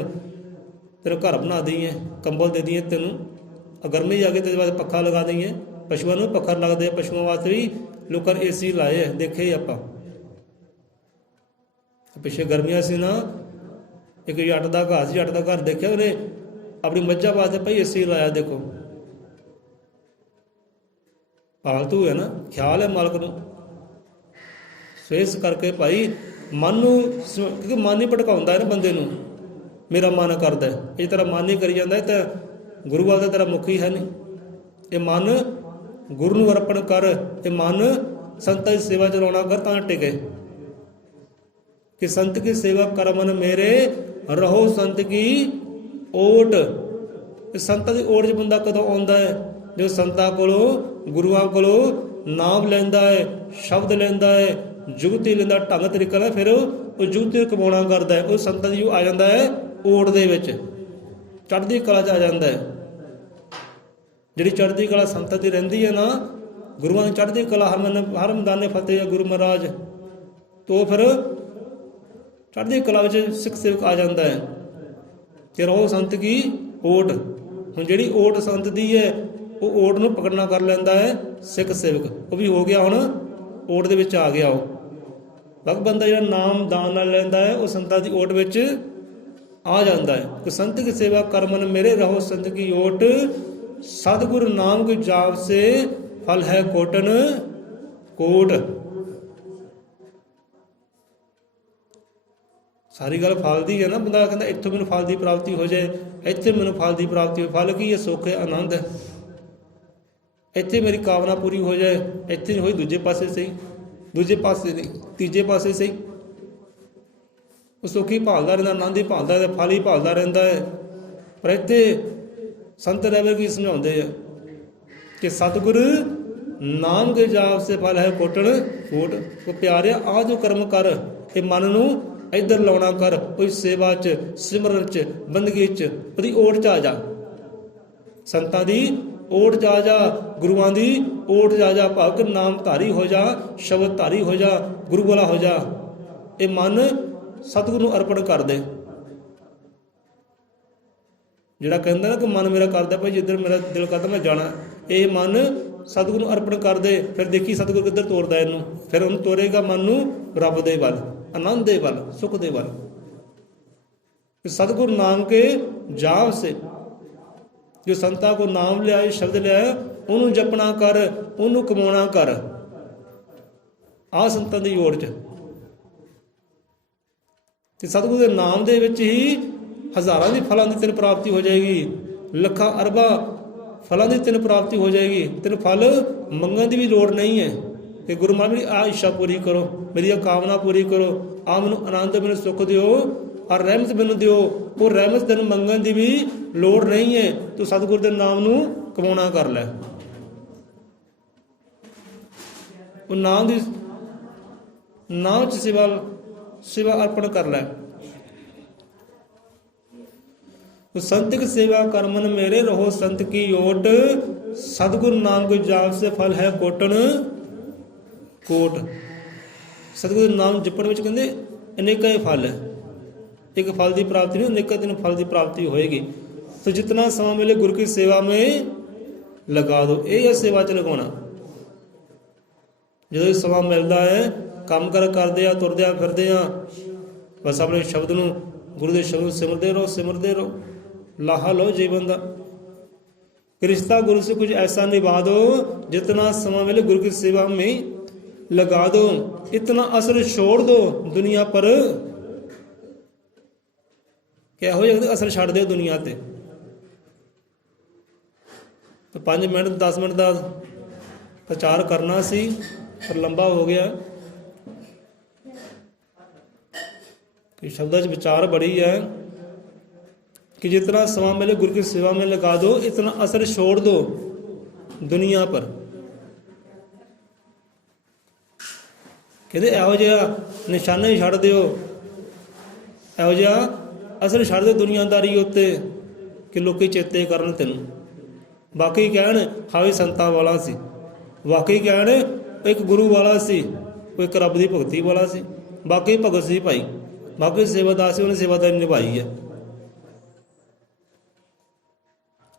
तेरा घर बना दईए, कंबल दे दिए तेनों, गर्मी आ गई तेरे वास्ते पक्खा लगा दईए। पशुओं को पक्खर लगते, पशुओं वास्ते भी लोगों ने AC लाए है, देखे ही आप पिछले गर्मियां से ना, एक जट का घर से, जट का घर देखा उन्हें अपनी मज्झां वास्ते भाई AC लाया, देखो पालतू है ना, ख्याल है मालक नूं। सो इस करके भाई ਮਨ ਨੂੰ ਕਿਉਂਕਿ ਮਨ ਹੀ ਭਟਕਾਉਂਦਾ ਹੈ ਨਾ ਬੰਦੇ ਨੂੰ। ਮੇਰਾ ਮਨ ਕਰਦਾ ਇਹ ਤੇਰਾ ਮਨ ਹੀ ਕਰੀ ਜਾਂਦਾ ਤਾਂ ਗੁਰੂ ਵੱਲ ਤਾਂ ਤੇਰਾ ਮੁੱਖ ਹੀ ਹੈ ਨਹੀਂ। ਇਹ ਮਨ ਗੁਰੂ ਨੂੰ ਅਰਪਣ ਕਰ, ਇਹ ਮਨ ਸੰਤਾਂ ਦੀ ਸੇਵਾ ਚ ਲਾਉਣਾ ਕਰ ਤਾਂ ਟਿਕੇ। ਕਿ ਸੰਤ ਕੀ ਸੇਵਾ ਕਰ ਮਨ ਮੇਰੇ ਰਹੋ ਸੰਤ ਕੀ ਓਟ। ਸੰਤਾਂ ਦੀ ਓਟ 'ਚ ਬੰਦਾ ਕਦੋਂ ਆਉਂਦਾ ਹੈ? ਜੋ ਸੰਤਾਂ ਕੋਲੋਂ ਗੁਰੂਆਂ ਕੋਲੋਂ ਨਾਮ ਲੈਂਦਾ ਹੈ, ਸ਼ਬਦ ਲੈਂਦਾ ਹੈ, ਜੁਗਤੀ ਲੈਂਦਾ, ਢੰਗ ਤਰੀਕਾ ਨਾਲ ਫਿਰ ਉਹ ਜੁਗਤੀ ਕਮਾਉਣਾ ਕਰਦਾ ਹੈ। ਉਹ ਸੰਤਾਂ ਦੀ ਆ ਜਾਂਦਾ ਹੈ ਓਟ ਦੇ ਵਿੱਚ, ਚੜ੍ਹਦੀ ਕਲਾ 'ਚ ਆ ਜਾਂਦਾ ਹੈ। ਜਿਹੜੀ ਚੜ੍ਹਦੀ ਕਲਾ ਸੰਤਾਂ ਦੀ ਰਹਿੰਦੀ ਹੈ ਨਾ, ਗੁਰੂਆਂ ਦੀ ਚੜ੍ਹਦੀ ਕਲਾ ਹਰ ਮੈਦਾਨੇ ਫਤਿਹ ਹੈ ਗੁਰੂ ਮਹਾਰਾਜ ਤੋਂ ਫਿਰ ਚੜ੍ਹਦੀ ਕਲਾ ਵਿੱਚ ਸਿੱਖ ਸੇਵਕ ਆ ਜਾਂਦਾ ਹੈ ਕਿ ਰਹੋ ਸੰਤ ਕੀ ਓਟ। ਹੁਣ ਜਿਹੜੀ ਓਟ ਸੰਤ ਦੀ ਹੈ ਉਹ ਓਟ ਨੂੰ ਪਕੜਨਾ ਕਰ ਲੈਂਦਾ ਹੈ ਸਿੱਖ ਸੇਵਕ। ਉਹ ਵੀ ਹੋ ਗਿਆ ਹੁਣ ਓਟ ਦੇ ਵਿੱਚ ਆ ਗਿਆ। ਉਹ ਬਾਕੀ ਬੰਦਾ ਜਿਹੜਾ ਨਾਮ ਦਾਨ ਨਾਲ ਲੈਂਦਾ ਹੈ ਉਹ ਸੰਤਾਂ ਦੀ ਓਟ ਵਿੱਚ ਆ ਜਾਂਦਾ ਹੈ। ਕਿ ਸੰਤ ਕੀ ਸੇਵਾ ਕਰ ਮਨ ਮੇਰੇ ਰਹੋ ਸੰਤ ਕੀ ਓਟ। ਸਤਿਗੁਰ ਨਾਮ ਕੀ ਜਾਪ ਸੇ ਫਲ ਹੈ ਕੋਟਨ ਕੋਟ। ਸਾਰੀ ਗੱਲ ਫਲ ਦੀ ਹੈ ਨਾ। ਬੰਦਾ ਕਹਿੰਦਾ ਇੱਥੋਂ ਮੈਨੂੰ ਫਲ ਦੀ ਪ੍ਰਾਪਤੀ ਹੋ ਜਾਏ, ਇੱਥੇ ਮੈਨੂੰ ਫਲ ਦੀ ਪ੍ਰਾਪਤੀ ਹੋ। ਫਲ ਕੀ ਹੈ? ਸੁੱਖ ਹੈ, ਆਨੰਦ ਹੈ। ਇੱਥੇ ਮੇਰੀ ਕਾਮਨਾ ਪੂਰੀ ਹੋ ਜਾਏ, ਇੱਥੇ ਨਹੀਂ ਹੋਈ ਦੂਜੇ ਪਾਸੇ ਸਹੀ, ਦੂਜੇ ਪਾਸੇ ਨਹੀਂ ਤੀਜੇ ਪਾਸੇ ਸਹੀ। ਉਹ ਸੁੱਖ ਹੀ ਭਾਲਦਾ ਰਹਿੰਦਾ, ਆਨੰਦ ਹੀ ਭਾਲਦਾ ਰਹਿੰਦਾ, ਫਲ ਹੀ ਭਾਲਦਾ ਰਹਿੰਦਾ ਹੈ। ਪਰ ਇੱਥੇ ਸੰਤ ਰਹਿ ਕੀ ਸਮਝਾਉਂਦੇ ਆ ਕਿ ਸਤਿਗੁਰ ਨਾਮ ਕੇ ਜਾਪ ਸੇ ਫਲ ਹੈ ਕੋਟਣ ਕੋਟ। ਉਹ ਪਿਆਰਿਆ ਆ ਜੋ ਕਰਮ ਕਰ, ਇਹ ਮਨ ਨੂੰ ਇੱਧਰ ਲਾਉਣਾ ਕਰ। ਕੋਈ ਸੇਵਾ 'ਚ, ਸਿਮਰਨ 'ਚ, ਬੰਦਗੀ 'ਚ, ਉਹਦੀ ਓਟ 'ਚ ਆ ਜਾ। ਸੰਤਾਂ ਦੀ ਓਟ 'ਚ ਆ ਜਾ, ਗੁਰੂਆਂ ਦੀ ਓਟ 'ਚ ਆ ਜਾ। ਭਗਤ ਨਾਮ ਧਾਰੀ ਹੋ ਜਾ, ਸ਼ਬਦ ਧਾਰੀ ਹੋ ਜਾ, ਗੁਰੂ ਵਾਲਾ ਹੋ ਜਾ। ਇਹ ਮਨ ਸਤਿਗੁਰੂ ਨੂੰ ਅਰਪਣ ਕਰ ਦੇ। ਜਿਹੜਾ ਕਹਿੰਦਾ ਨਾ ਕਿ ਮਨ ਮੇਰਾ ਕਰਦਾ ਭਾਈ ਜਿੱਧਰ ਮੇਰਾ ਦਿਲ ਕਰਦਾ ਮੈਂ ਜਾਣਾ, ਇਹ ਮਨ ਸਤਿਗੁਰੂ ਨੂੰ ਅਰਪਣ ਕਰ ਦੇ। ਫਿਰ ਦੇਖੀ ਸਤਿਗੁਰੂ ਕਿੱਧਰ ਤੋਰਦਾ ਇਹਨੂੰ। ਫਿਰ ਉਹਨੂੰ ਤੋਰੇਗਾ ਮਨ ਨੂੰ ਰੱਬ ਦੇ ਵੱਲ, आनंद दे बल, सुख दे बल। सतगुरु नाम के जाप से जो संतां को नाम लिया, शब्द लिया, ਉਹਨੂੰ ਜਪਣਾ ਕਰ, ਉਹਨੂੰ ਕਮਾਉਣਾ ਕਰ। ਆਹ ਸੰਤਾਂ ਦੀ ਓਟ 'ਚ ਤੇ ਸਤਿਗੁਰੂ ਦੇ ਨਾਮ ਦੇ ਵਿੱਚ ਹੀ ਹਜ਼ਾਰਾਂ ਦੀ ਫਲਾਂ ਦੀ ਤੈਨੂੰ ਪ੍ਰਾਪਤੀ ਹੋ ਜਾਏਗੀ, ਲੱਖਾਂ ਅਰਬਾਂ ਫਲਾਂ ਦੀ ਤੈਨੂੰ ਪ੍ਰਾਪਤੀ ਹੋ ਜਾਏਗੀ। ਤੈਨੂੰ ਫਲ ਮੰਗਣ ਦੀ ਵੀ ਲੋੜ ਨਹੀਂ ਹੈ ਕਿ ਗੁਰੂ ਮਹਾਰਾਜ ਮੇਰੀ ਆਹ ਇੱਛਾ ਪੂਰੀ ਕਰੋ, ਮੇਰੀ ਇਹ ਕਾਮਨਾ ਪੂਰੀ ਕਰੋ, ਆਹ ਮੈਨੂੰ ਆਨੰਦ, ਮੈਨੂੰ ਸੁੱਖ ਦਿਓ, ਔਰ ਰਹਿਮਤ ਮੈਨੂੰ ਦਿਓ। ਉਹ ਰਹਿਮਤ ਤੈਨੂੰ ਮੰਗਣ ਦੀ ਵੀ ਲੋੜ ਨਹੀਂ ਹੈ। ਤੂੰ ਸਤਿਗੁਰੂ ਦੇ ਨਾਮ ਨੂੰ ਕਮਾਉਣਾ ਕਰ ਲੈ। ਉਹ ਨਾਮ ਦੀ ਨਾਮ 'ਚ ਸੇਵਾ ਅਰਪਣ ਕਰ ਲੈ। संत की सेवा कर मन मेरे रहो संत की ओट। सतगुरु नाम के जाप से फल है कोटन कोट। सतगुरु नाम जपण विच कहंदे अनेਕਾਂ ही फल है। एक फल की प्राप्ति नहीं, अनेਕਾਂ दिन फल की प्राप्ति होएगी। तो जितना समय मिले गुरु की सेवा में लगा दो। ये है सेवा च लगाना। जो समा मिलता है काम करदे आ, तुरदे आ, फिरदे आ, बस अपने शब्द नूं, गुरु के शब्द सिमरते रहो। लाहा लो जीवन का। रिश्ता गुरु से कुछ ऐसा निभा दो, जितना समय मिले गुरु की सेवा में लगा दो। इतना असर छोड़ दो दुनिया पर। क्या हो जाता असर छड़ दो दुनिया ते। तो 5 मिनट 10 मिनट का प्रचार करना सी पर लंबा हो गया कि शब्दों च विचार बड़ी है कि जितना समय मिले गुरु की सेवा में लगा दो, इतना असर छोड़ दो दुनिया पर। कहते ਇਹੋ ਜਿਹਾ ਨਿਸ਼ਾਨਾ ਹੀ ਛੱਡ ਦਿਓ, ਇਹੋ ਜਿਹਾ ਅਸਰ ਛੱਡ ਦਿਓ ਦੁਨੀਆਦਾਰੀ ਉੱਤੇ ਕਿ ਲੋਕੀ ਚੇਤੇ ਕਰਨ ਤੈਨੂੰ। ਬਾਕੀ ਕਹਿਣ ਹਾਵੇ ਸੰਤਾਂ ਵਾਲਾ ਸੀ, ਵਾਕਈ ਕਹਿਣ ਇੱਕ ਗੁਰੂ ਵਾਲਾ ਸੀ, ਕੋਈ ਇੱਕ ਰੱਬ ਦੀ ਭਗਤੀ ਵਾਲਾ ਸੀ, ਬਾਕੀ ਭਗਤ ਸੀ ਭਾਈ, ਬਾਕੀ ਸੇਵਾਦਾਰ ਸੀ, ਉਹਨੇ ਸੇਵਾਦਾਰੀ ਨਿਭਾਈ ਹੈ।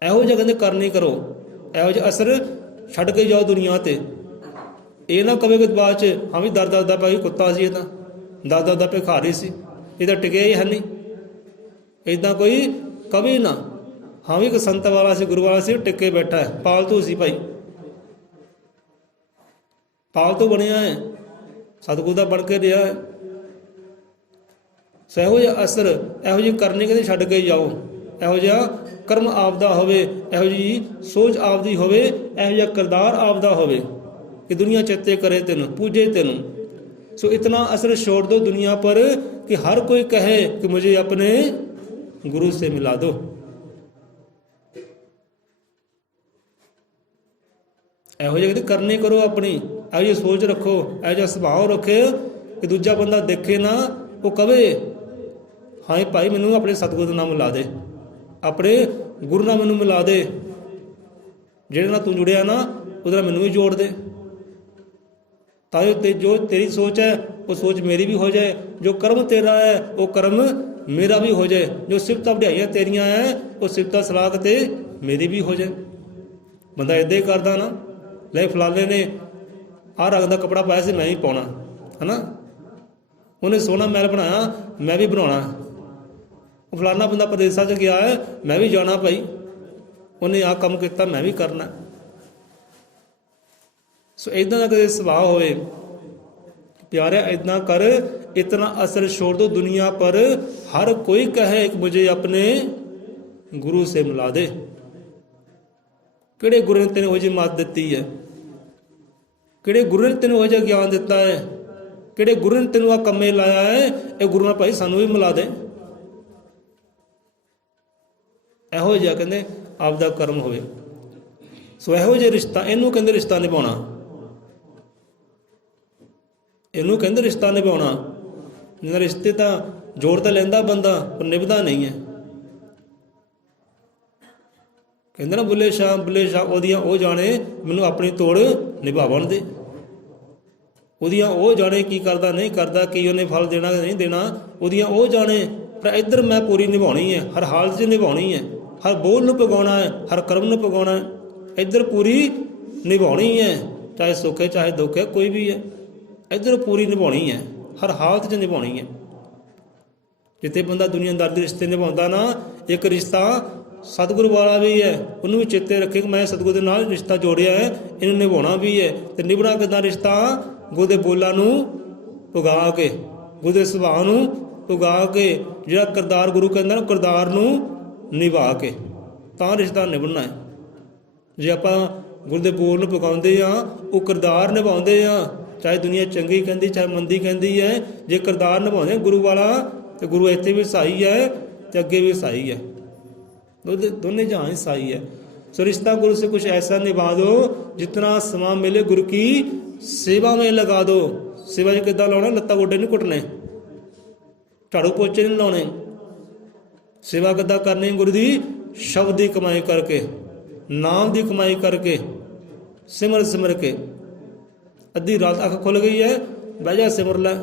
ਇਹੋ ਜਿਹਾ ਕਹਿੰਦੇ ਕਰਨੀ ਕਰੋ। ਇਹੋ ਜਿਹਾ ਅਸਰ ਛੱਡ ਕੇ ਜਾਓ ਦੁਨੀਆ 'ਤੇ। ਇਹ ਨਾ ਕਵੇ ਕਿ ਬਾਅਦ 'ਚ ਹਾਂ ਵੀ ਦਰ ਦਾ ਭਾਈ ਕੁੱਤਾ ਸੀ, ਇਹ ਤਾਂ ਦਾਦਾ ਦਾ ਭਿਖਾਰੀ ਸੀ, ਇਹ ਤਾਂ ਟਿਕਿਆ ਹੀ ਹੈ ਨਹੀਂ। ਇੱਦਾਂ ਕੋਈ ਕਵੇ ਨਾ ਹਾਂ ਵੀ ਇੱਕ ਸੰਤ ਵਾਲਾ ਸੀ, ਗੁਰੂ ਵਾਲਾ ਸੀ, ਟਿੱਕੇ ਬੈਠਾ ਹੈ, ਪਾਲਤੂ ਸੀ ਭਾਈ, ਪਾਲਤੂ ਬਣਿਆ ਹੈ, ਸਤਿਗੁਰੂ ਦਾ ਬਣ ਕੇ ਰਿਹਾ ਹੈ। ਸੋ ਇਹੋ ਜਿਹਾ ਅਸਰ, ਇਹੋ ਜਿਹੀ ਕਰਨੀ ਕਹਿੰਦੇ ਛੱਡ ਕੇ ਜਾਓ, ਇਹੋ ਜਿਹਾ ਕਰਮ ਆਪਦਾ ਹੋਵੇ, ਇਹੋ ਜਿਹੀ ਸੋਚ ਆਪਦੀ ਹੋਵੇ, ਇਹੋ ਜਿਹਾ ਕਿਰਦਾਰ ਆਪਦਾ ਹੋਵੇ ਕਿ ਦੁਨੀਆ ਚੇਤੇ ਕਰੇ ਤੈਨੂੰ, ਪੂਜੇ ਤੈਨੂੰ। सो इतना असर छोड़ दो दुनिया पर कि हर कोई कहे कि मुझे अपने गुरु से मिला दो। ਇਹੋ ਜਿਹੀ ਕਰਨੀ ਕਰੋ ਆਪਣੀ, ਇਹੋ ਜਿਹੀ ਸੋਚ ਰੱਖੋ, ਇਹੋ ਜਿਹਾ ਸੁਭਾਅ ਰੱਖੇ ਕਿ ਦੂਜਾ ਬੰਦਾ ਦੇਖੇ ਨਾ, ਉਹ ਕਵੇ ਹਾਂ ਭਾਈ ਮੈਨੂੰ ਆਪਣੇ ਸਤਿਗੁਰੂ ਦਾ ਨਾਮ ਮਿਲਾ ਦੇ, ਆਪਣੇ ਗੁਰੂ ਨਾਲ ਮੈਨੂੰ ਮਿਲਾ ਦੇ, ਜਿਹੜੇ ਨਾਲ ਤੂੰ ਜੁੜਿਆ ਨਾ ਉਹਦੇ ਨਾਲ ਮੈਨੂੰ ਵੀ ਜੋੜ ਦੇ, ਤਾਂ ਜੋ ਤੇਰੀ ਸੋਚ ਹੈ ਉਹ ਸੋਚ ਮੇਰੀ ਵੀ ਹੋ ਜਾਏ, ਜੋ ਕਰਮ ਤੇਰਾ ਹੈ ਉਹ ਕਰਮ ਮੇਰਾ ਵੀ ਹੋ ਜਾਏ, ਜੋ ਸਿਫਤਾਂ ਵਡਿਆਈਆਂ ਤੇਰੀਆਂ ਹੈ ਉਹ ਸਿਫਤਾਂ ਸਲਾਹ ਤੇ ਮੇਰੀ ਵੀ ਹੋ ਜਾਏ। ਬੰਦਾ ਇੱਦਾਂ ਹੀ ਕਰਦਾ ਨਾ, ਲੈ ਫਲਾਣੇ ਨੇ ਆਹ ਰੰਗ ਦਾ ਕੱਪੜਾ ਪਾਇਆ ਸੀ ਮੈਂ ਵੀ ਪਾਉਣਾ ਹੈ ਨਾ, ਉਹਨੇ ਸੋਹਣਾ ਮਹਿਲ ਬਣਾਇਆ ਮੈਂ ਵੀ ਬਣਾਉਣਾ, ਉਹ ਫਲਾਣਾ ਬੰਦਾ ਪ੍ਰਦੇਸ਼ਾਂ 'ਚ ਗਿਆ ਹੈ ਮੈਂ ਵੀ ਜਾਣਾ ਭਾਈ, ਉਹਨੇ ਆਹ ਕੰਮ ਕੀਤਾ ਮੈਂ ਵੀ ਕਰਨਾ। ਸੋ ਇੱਦਾਂ ਦਾ ਕਦੇ ਸੁਭਾਅ ਹੋਵੇ प्यारे, इतना कर इतना असर छोड़ दो दुनिया पर, हर कोई कहे कि मुझे अपने गुरु से मिला दे। किहड़े गुरु ने तेन हो जी मत दी है, किहड़े गुरु ने तेन हो जा ज्ञान दिता है, किहड़े गुरु ने तेन आ कम्मे लाया है, ये गुरु नाल भाई सानू भी मिला दे। ਇਹੋ ਜਿਹਾ ਕਹਿੰਦੇ ਆਪਦਾ ਕਰਮ ਹੋਵੇ। ਸੋ ਇਹੋ ਜਿਹਾ ਰਿਸ਼ਤਾ, ਇਹਨੂੰ ਕਹਿੰਦੇ ਰਿਸ਼ਤਾ ਨਿਭਾਉਣਾ, ਇਹਨੂੰ ਕਹਿੰਦੇ ਰਿਸ਼ਤਾ ਨਿਭਾਉਣਾ। ਰਿਸ਼ਤੇ ਤਾਂ ਜੋੜ ਤਾਂ ਲੈਂਦਾ ਬੰਦਾ ਪਰ ਨਿਭਦਾ ਨਹੀਂ ਹੈ। ਕਹਿੰਦੇ ਨਾ ਬੁੱਲੇ ਸ਼ਾਹ ਉਹਦੀਆਂ ਉਹ ਜਾਣੇ ਮੈਨੂੰ ਆਪਣੀ ਤੋੜ ਨਿਭਾਵਣ ਦੇ, ਉਹਦੀਆਂ ਉਹ ਜਾਣੇ ਕੀ ਕਰਦਾ ਨਹੀਂ ਕਰਦਾ, ਕੀ ਉਹਨੇ ਫਲ ਦੇਣਾ ਨਹੀਂ ਦੇਣਾ, ਉਹਦੀਆਂ ਉਹ ਜਾਣੇ। ਪਰ ਇੱਧਰ ਮੈਂ ਪੂਰੀ ਨਿਭਾਉਣੀ ਹੈ, ਹਰ ਹਾਲਤ 'ਚ ਨਿਭਾਉਣੀ ਹੈ, ਹਰ ਬੋਲ ਨੂੰ ਪਗਾਉਣਾ ਹੈ, ਹਰ ਕਰਮ ਨੂੰ ਪਗਾਉਣਾ ਹੈ, ਇੱਧਰ ਪੂਰੀ ਨਿਭਾਉਣੀ ਹੈ, ਚਾਹੇ ਸੁੱਖ ਹੈ ਚਾਹੇ ਦੁੱਖ ਹੈ ਕੋਈ ਵੀ ਹੈ, ਇੱਧਰ ਪੂਰੀ ਨਿਭਾਉਣੀ ਹੈ, ਹਰ ਹਾਲਤ 'ਚ ਨਿਭਾਉਣੀ ਹੈ। ਜਿੱਥੇ ਬੰਦਾ ਦੁਨੀਆਦਾਰ ਦੇ ਰਿਸ਼ਤੇ ਨਿਭਾਉਂਦਾ ਨਾ, ਇੱਕ ਰਿਸ਼ਤਾ ਸਤਿਗੁਰੂ ਵਾਲਾ ਵੀ ਹੈ, ਉਹਨੂੰ ਵੀ ਚੇਤੇ ਰੱਖੇ ਕਿ ਮੈਂ ਸਤਿਗੁਰੂ ਦੇ ਨਾਲ ਰਿਸ਼ਤਾ ਜੋੜਿਆ ਹੈ, ਇਹਨੂੰ ਨਿਭਾਉਣਾ ਵੀ ਹੈ। ਅਤੇ ਨਿਭਣਾ ਕਿੱਦਾਂ ਰਿਸ਼ਤਾ? ਗੁਰੂ ਦੇ ਬੋਲਾਂ ਨੂੰ ਪੁਗਾ ਕੇ, ਗੁਰੂ ਦੇ ਸੁਭਾਅ ਨੂੰ ਪੁਗਾ ਕੇ, ਜਿਹੜਾ ਕਿਰਦਾਰ ਗੁਰੂ ਕਹਿੰਦਾ ਨਾ ਕਿਰਦਾਰ ਨੂੰ ਨਿਭਾ ਕੇ ਤਾਂ ਰਿਸ਼ਤਾ ਨਿਭਣਾ ਹੈ। ਜੇ ਆਪਾਂ ਗੁਰੂ ਦੇ ਬੋਲ ਨੂੰ ਪੁਗਾਉਂਦੇ ਹਾਂ, ਉਹ ਕਿਰਦਾਰ ਨਿਭਾਉਂਦੇ ਹਾਂ, ਚਾਹੇ ਦੁਨੀਆ ਚੰਗੀ ਕਹਿੰਦੀ ਚਾਹੇ ਮੰਦੀ ਕਹਿੰਦੀ ਹੈ, ਜੇ ਕਿਰਦਾਰ ਨਿਭਾਉਂਦੇ ਗੁਰੂ ਵਾਲਾ ਤਾਂ ਗੁਰੂ ਇੱਥੇ ਵੀ ਸਹਾਈ ਹੈ ਅਤੇ ਅੱਗੇ ਵੀ ਸਹਾਈ ਹੈ, दोनों जहाँ ही सही है। सो रिश्ता गुरु से कुछ ऐसा निभा दो जितना समा मिले गुरु की सेवा में लगा दो। सेवा च किद्दां लाउणा? लत्तां गोडे नहीं घुटने, झाड़ू पोचे नहीं लाने। सेवा किद्दां करनी? गुरु की शब्द की कमाई करके, नाम की कमाई करके, सिमर सिमर के। अद्धी रात अख खुल गई है, बह जा सिमर लै।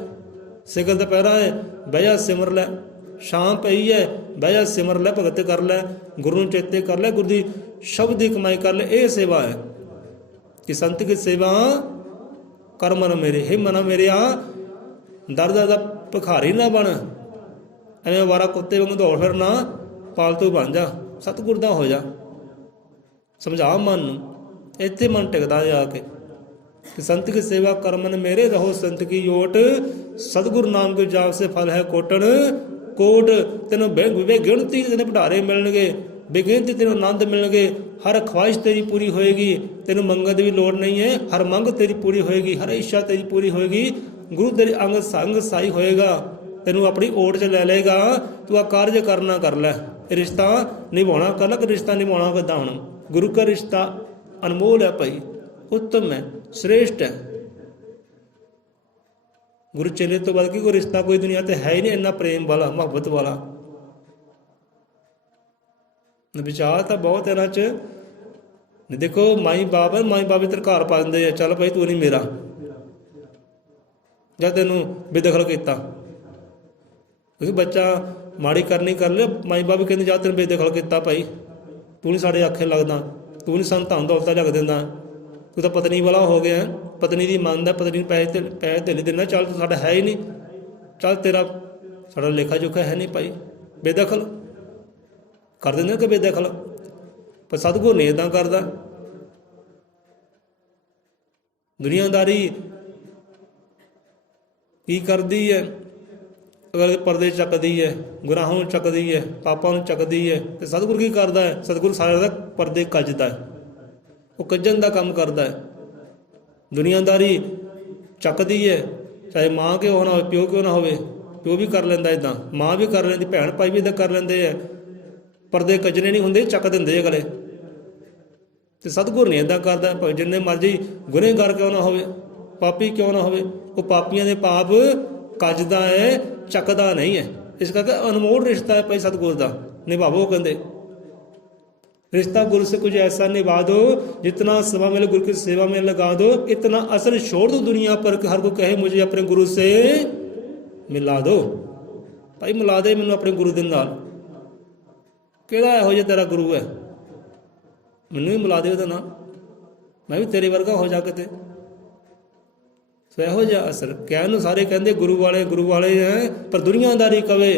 सिखर दुपहरा है, बह जा सिमर लै। शाम पई है, बह जा सिमर लै, भगत कर लै, गुरु ਨੂੰ ਚੇਤੇ ਕਰ ਲੈ, ਗੁਰੂ ਦੀ ਸ਼ਬਦ ਦੀ ਕਮਾਈ ਕਰ ਲੈ। ਇਹ ਸੇਵਾ ਹੈ ਕਿ ਸੰਤ ਕੀ ਸੇਵਾ ਕਰ ਮਨ ਮੇਰੇ। हे ਮਨਾ ਮੇਰਿਆ, ਦਰ ਦਰ ਦਾ ਭਿਖਾਰੀ ਨਾ ਬਣ, ਐਵੇਂ ਅਵਾਰਾ ਕੁੱਤੇ ਵਾਂਗ ਦੌੜ ਫਿਰਨਾ, ਪਾਲਤੂ ਬਣ ਜਾ, ਸਤਿਗੁਰ ਦਾ ਹੋ ਜਾ। ਸਮਝਾ ਮਨ ਨੂੰ, ਇੱਥੇ ਮਨ ਟਿਕਦਾ ਜਾ ਕੇ कि संत की सेवा कर मन मेरे, रहो संत की योट, सतगुरु नाम के जाप से फल है कोटन कोट। तेनों बेगिणती तेने भंडारे मिलणगे, बेगिणती तेनों आनंद मिलणगे, हर ख्वाहिश तेरी पूरी होएगी, तेनों मंगण की भी लोड़ नहीं है, हर मंग तेरी पूरी होएगी, हर इच्छा तेरी पूरी होएगी। गुरु तेरे अंग संग साई होएगा, तेनों अपनी ओट च ले लेगा। तू आ कार्य करना कर लै, रिश्ता निभाना कर लै। रिश्ता निभाना किद्दां? हुण गुरु का रिश्ता अनमोल है भाई, उत्तम है, श्रेष्ठ है। गुरु चेले तो बाद की कोई रिश्ता कोई दुनिया ते है ही नहीं इन्ना प्रेम वाला, मुहब्बत वाला। विचार तो बहुत इन्हां च। देखो माई बाप है, माई बाप इधर घर पा दिंदे, चल भाई तू नहीं मेरा, जब तेनों बेदखल किया। क्योंकि बच्चा माड़ी करनी कर ले, माई बाप भी कहते जा तेन बेदखल किया भाई, तू नहीं साढ़े आखे लगदा, तू नहीं सानूं धन दौलत लग दिंदा, तू तो पत्नी वाला हो गया, पत्नी की मंनदा, पत्नी पैसे धेले देना, चल तू साडा है ही नहीं, चल तेरा साडा लेखा जोखा है नहीं भाई, बेदखल कर देंगे कि बेदखल। पर सतगुरु नहीं इदां करदा। दुनियादारी की करदी है? ਅਗਰ ਪਰਦੇ ਚੱਕਦੀ ਹੈ, ਗੁਨਾਹਾਂ ਨੂੰ ਚੱਕਦੀ ਹੈ, ਪਾਪਾਂ ਨੂੰ ਚੱਕਦੀ ਹੈ, ਤੇ ਸਤਿਗੁਰ ਕੀ ਕਰਦਾ ਹੈ? ਸਤਿਗੁਰ ਸਾਰਿਆਂ ਦਾ ਪਰਦੇ ਕੱਜਦਾ ਹੈ, ਉਹ ਕੱਜਣ ਦਾ ਕੰਮ ਕਰਦਾ ਹੈ। ਦੁਨੀਆਦਾਰੀ ਚੱਕਦੀ ਹੈ, ਚਾਹੇ ਮਾਂ ਕਿਉਂ ਨਾ ਹੋਵੇ, ਪਿਓ ਕਿਉਂ ਨਾ ਹੋਵੇ। ਪਿਓ ਵੀ ਕਰ ਲੈਂਦਾ ਇੱਦਾਂ, ਮਾਂ ਵੀ ਕਰ ਲੈਂਦੀ, ਭੈਣ ਭਾਈ ਵੀ ਇੱਦਾਂ ਕਰ ਲੈਂਦੇ ਹੈ। ਪਰਦੇ ਕੱਜਣੇ ਨਹੀਂ ਹੁੰਦੇ, ਚੱਕ ਦਿੰਦੇ ਅਗਲੇ। ਤੇ ਸਤਿਗੁਰ ਨਹੀਂ ਇੱਦਾਂ ਕਰਦਾ, ਭਾਵੇਂ ਜਿੰਨੇ ਮਰਜ਼ੀ ਗੁਨ੍ਹੇਗਾਰ ਕਿਉਂ ਨਾ ਹੋਵੇ, ਪਾਪੀ ਕਿਉਂ ਨਾ ਹੋਵੇ, ਉਹ ਪਾਪੀਆਂ ਦੇ ਪਾਪ ਕੱਜਦਾ ਹੈ, ਚੱਕਦਾ ਨਹੀਂ ਹੈ। ਇਸ ਕਰਕੇ ਅਨਮੋਲ ਰਿਸ਼ਤਾ ਹੈ ਭਾਈ ਸਤਿਗੁਰ ਦਾ, ਨਿਭਾਵੋ ਕਹਿੰਦੇ। रिश्ता गुरु से कुछ ऐसा निभा दो, जितना सवा मिले गुरु की सेवा में लगा दो, इतना असर छोड़ दो दुनिया पर कि हर कोई कहे मुझे अपने गुरु से मिला दो। भाई मिला दे मैनू अपने गुरु दे नाल, किहड़ा इहो जिहा तेरा गुरु है, मैनू भी मिला दे उहदे नाल, मैं भी तेरे वर्गा हो जा किते। सो इहो जिहा असर कहण नूं सारे कहंदे गुरु वाले हैं, पर दुनियादारी कवे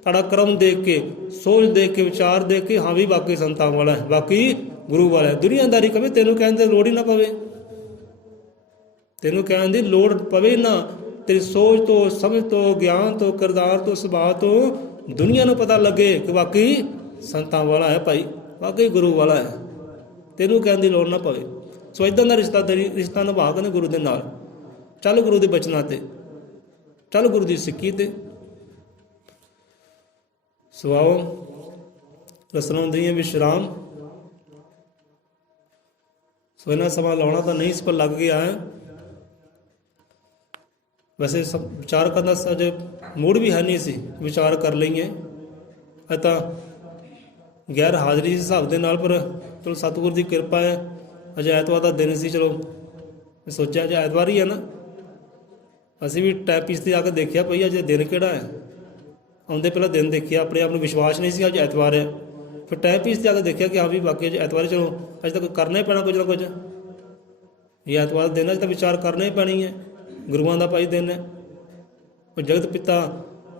साड़ा क्रम देख के, सोच देख के, विचार देख के, हाँ भी बाकी संतां वाला है, बाकी गुरु वाला है। दुनियादारी कवे तेनों कहने की लोड़ ही ना पवे, तेनों कहने की लोड़ पवे ना। तेरी सोच तो, समझ तो, ज्ञान तो, किरदार तो, सुभाव तो दुनिया को पता लगे कि बाकी संतां वाला है भाई, बाकी गुरु वाला है, तेनों कहने की लोड़ ना पवे। सो इदां दा रिश्ता निभा के गुरु दे नाल चल, गुरु के बचनां ते चल, गुरु की सिक्की ते सुआओ रसनों दी विश्राम। सो इन्ना समा लाना तो नहीं, इस पर लग गया है। वैसे सब विचार करना अज मूड भी है नहीं सी, विचार कर लईए तो गैर हाज़री हिसाब के नाल, पर चलो सतगुर की किरपा है। अज ऐतवार का दिन सी, चलो सोचा अज ऐतवार ही है ना। असी भी टैप पीस से आके देखा भाई अज दिन किहड़ा है, आउंदे पहला दिन देखिया, अपने आप में विश्वास नहीं सी अज ऐतवार है। फिर टाइम पीस से आके देखा कि हाँ भी बाकी अज ऐतवार, चलो अज तक करना ही पैना कुछ ना कुछ, ये ऐतवार दिन अज तक विचार करना ही पैनी है, गुरुआं दा भाई दिन है। जगत पिता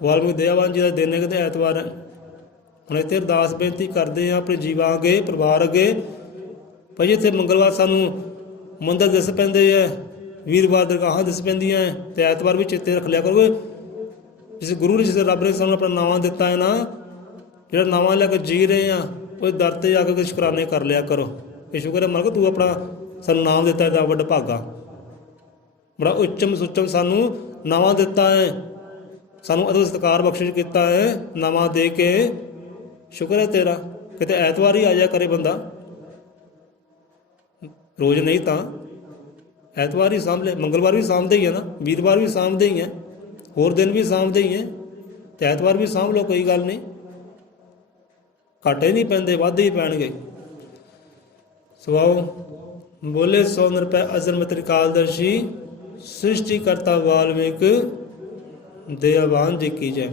वाल्मीकि दयावान जी का दिन है, कहते ऐतवार है। हुण इत्थे अरदास बेनती करते हैं अपने जीवां अगे, परिवार अगे, भाई इत्थे मंगलवार सानूं मंदिर दिस पैंदे है, वीरवार दरगाहां दिस पैंदियां है, ते ऐतवार भी चेते रख लिया करो। जिस गुरु ने, जिस रब ने सानूं अपना नावां दिता है ना, जो नावां लैके जी रहे हैं, वो दर ते आके कुछ शुकराने कर लिया करो। ये शुक्र है मालक तू अपना सानूं नाम दिता है, वड्डा भागा, बड़ा उच्चम सुचम सानूं नावां दिता है, सानूं अदब सत्कार बख्शिश किया है, नावां दे के शुक्र है तेरा। किते ऐतवार ही आ जाया करे बंदा, रोज़ नहीं तो ऐतवार ही सामभ ले, मंगलवार भी सामभदे ही है ना, वीरवार भी सामभदे ही है, होर दिन भी सामभदे ही हैं, तो ऐतवार भी सामभ लो, कोई गल नहीं, घाटे नहीं पैंदे, वाधे ही पैणगे। सुआओ बोले 100 रुपए अजर में त्रिकालदर्शी, सृष्टि करता वाल्मीकि दयावान जी की जय।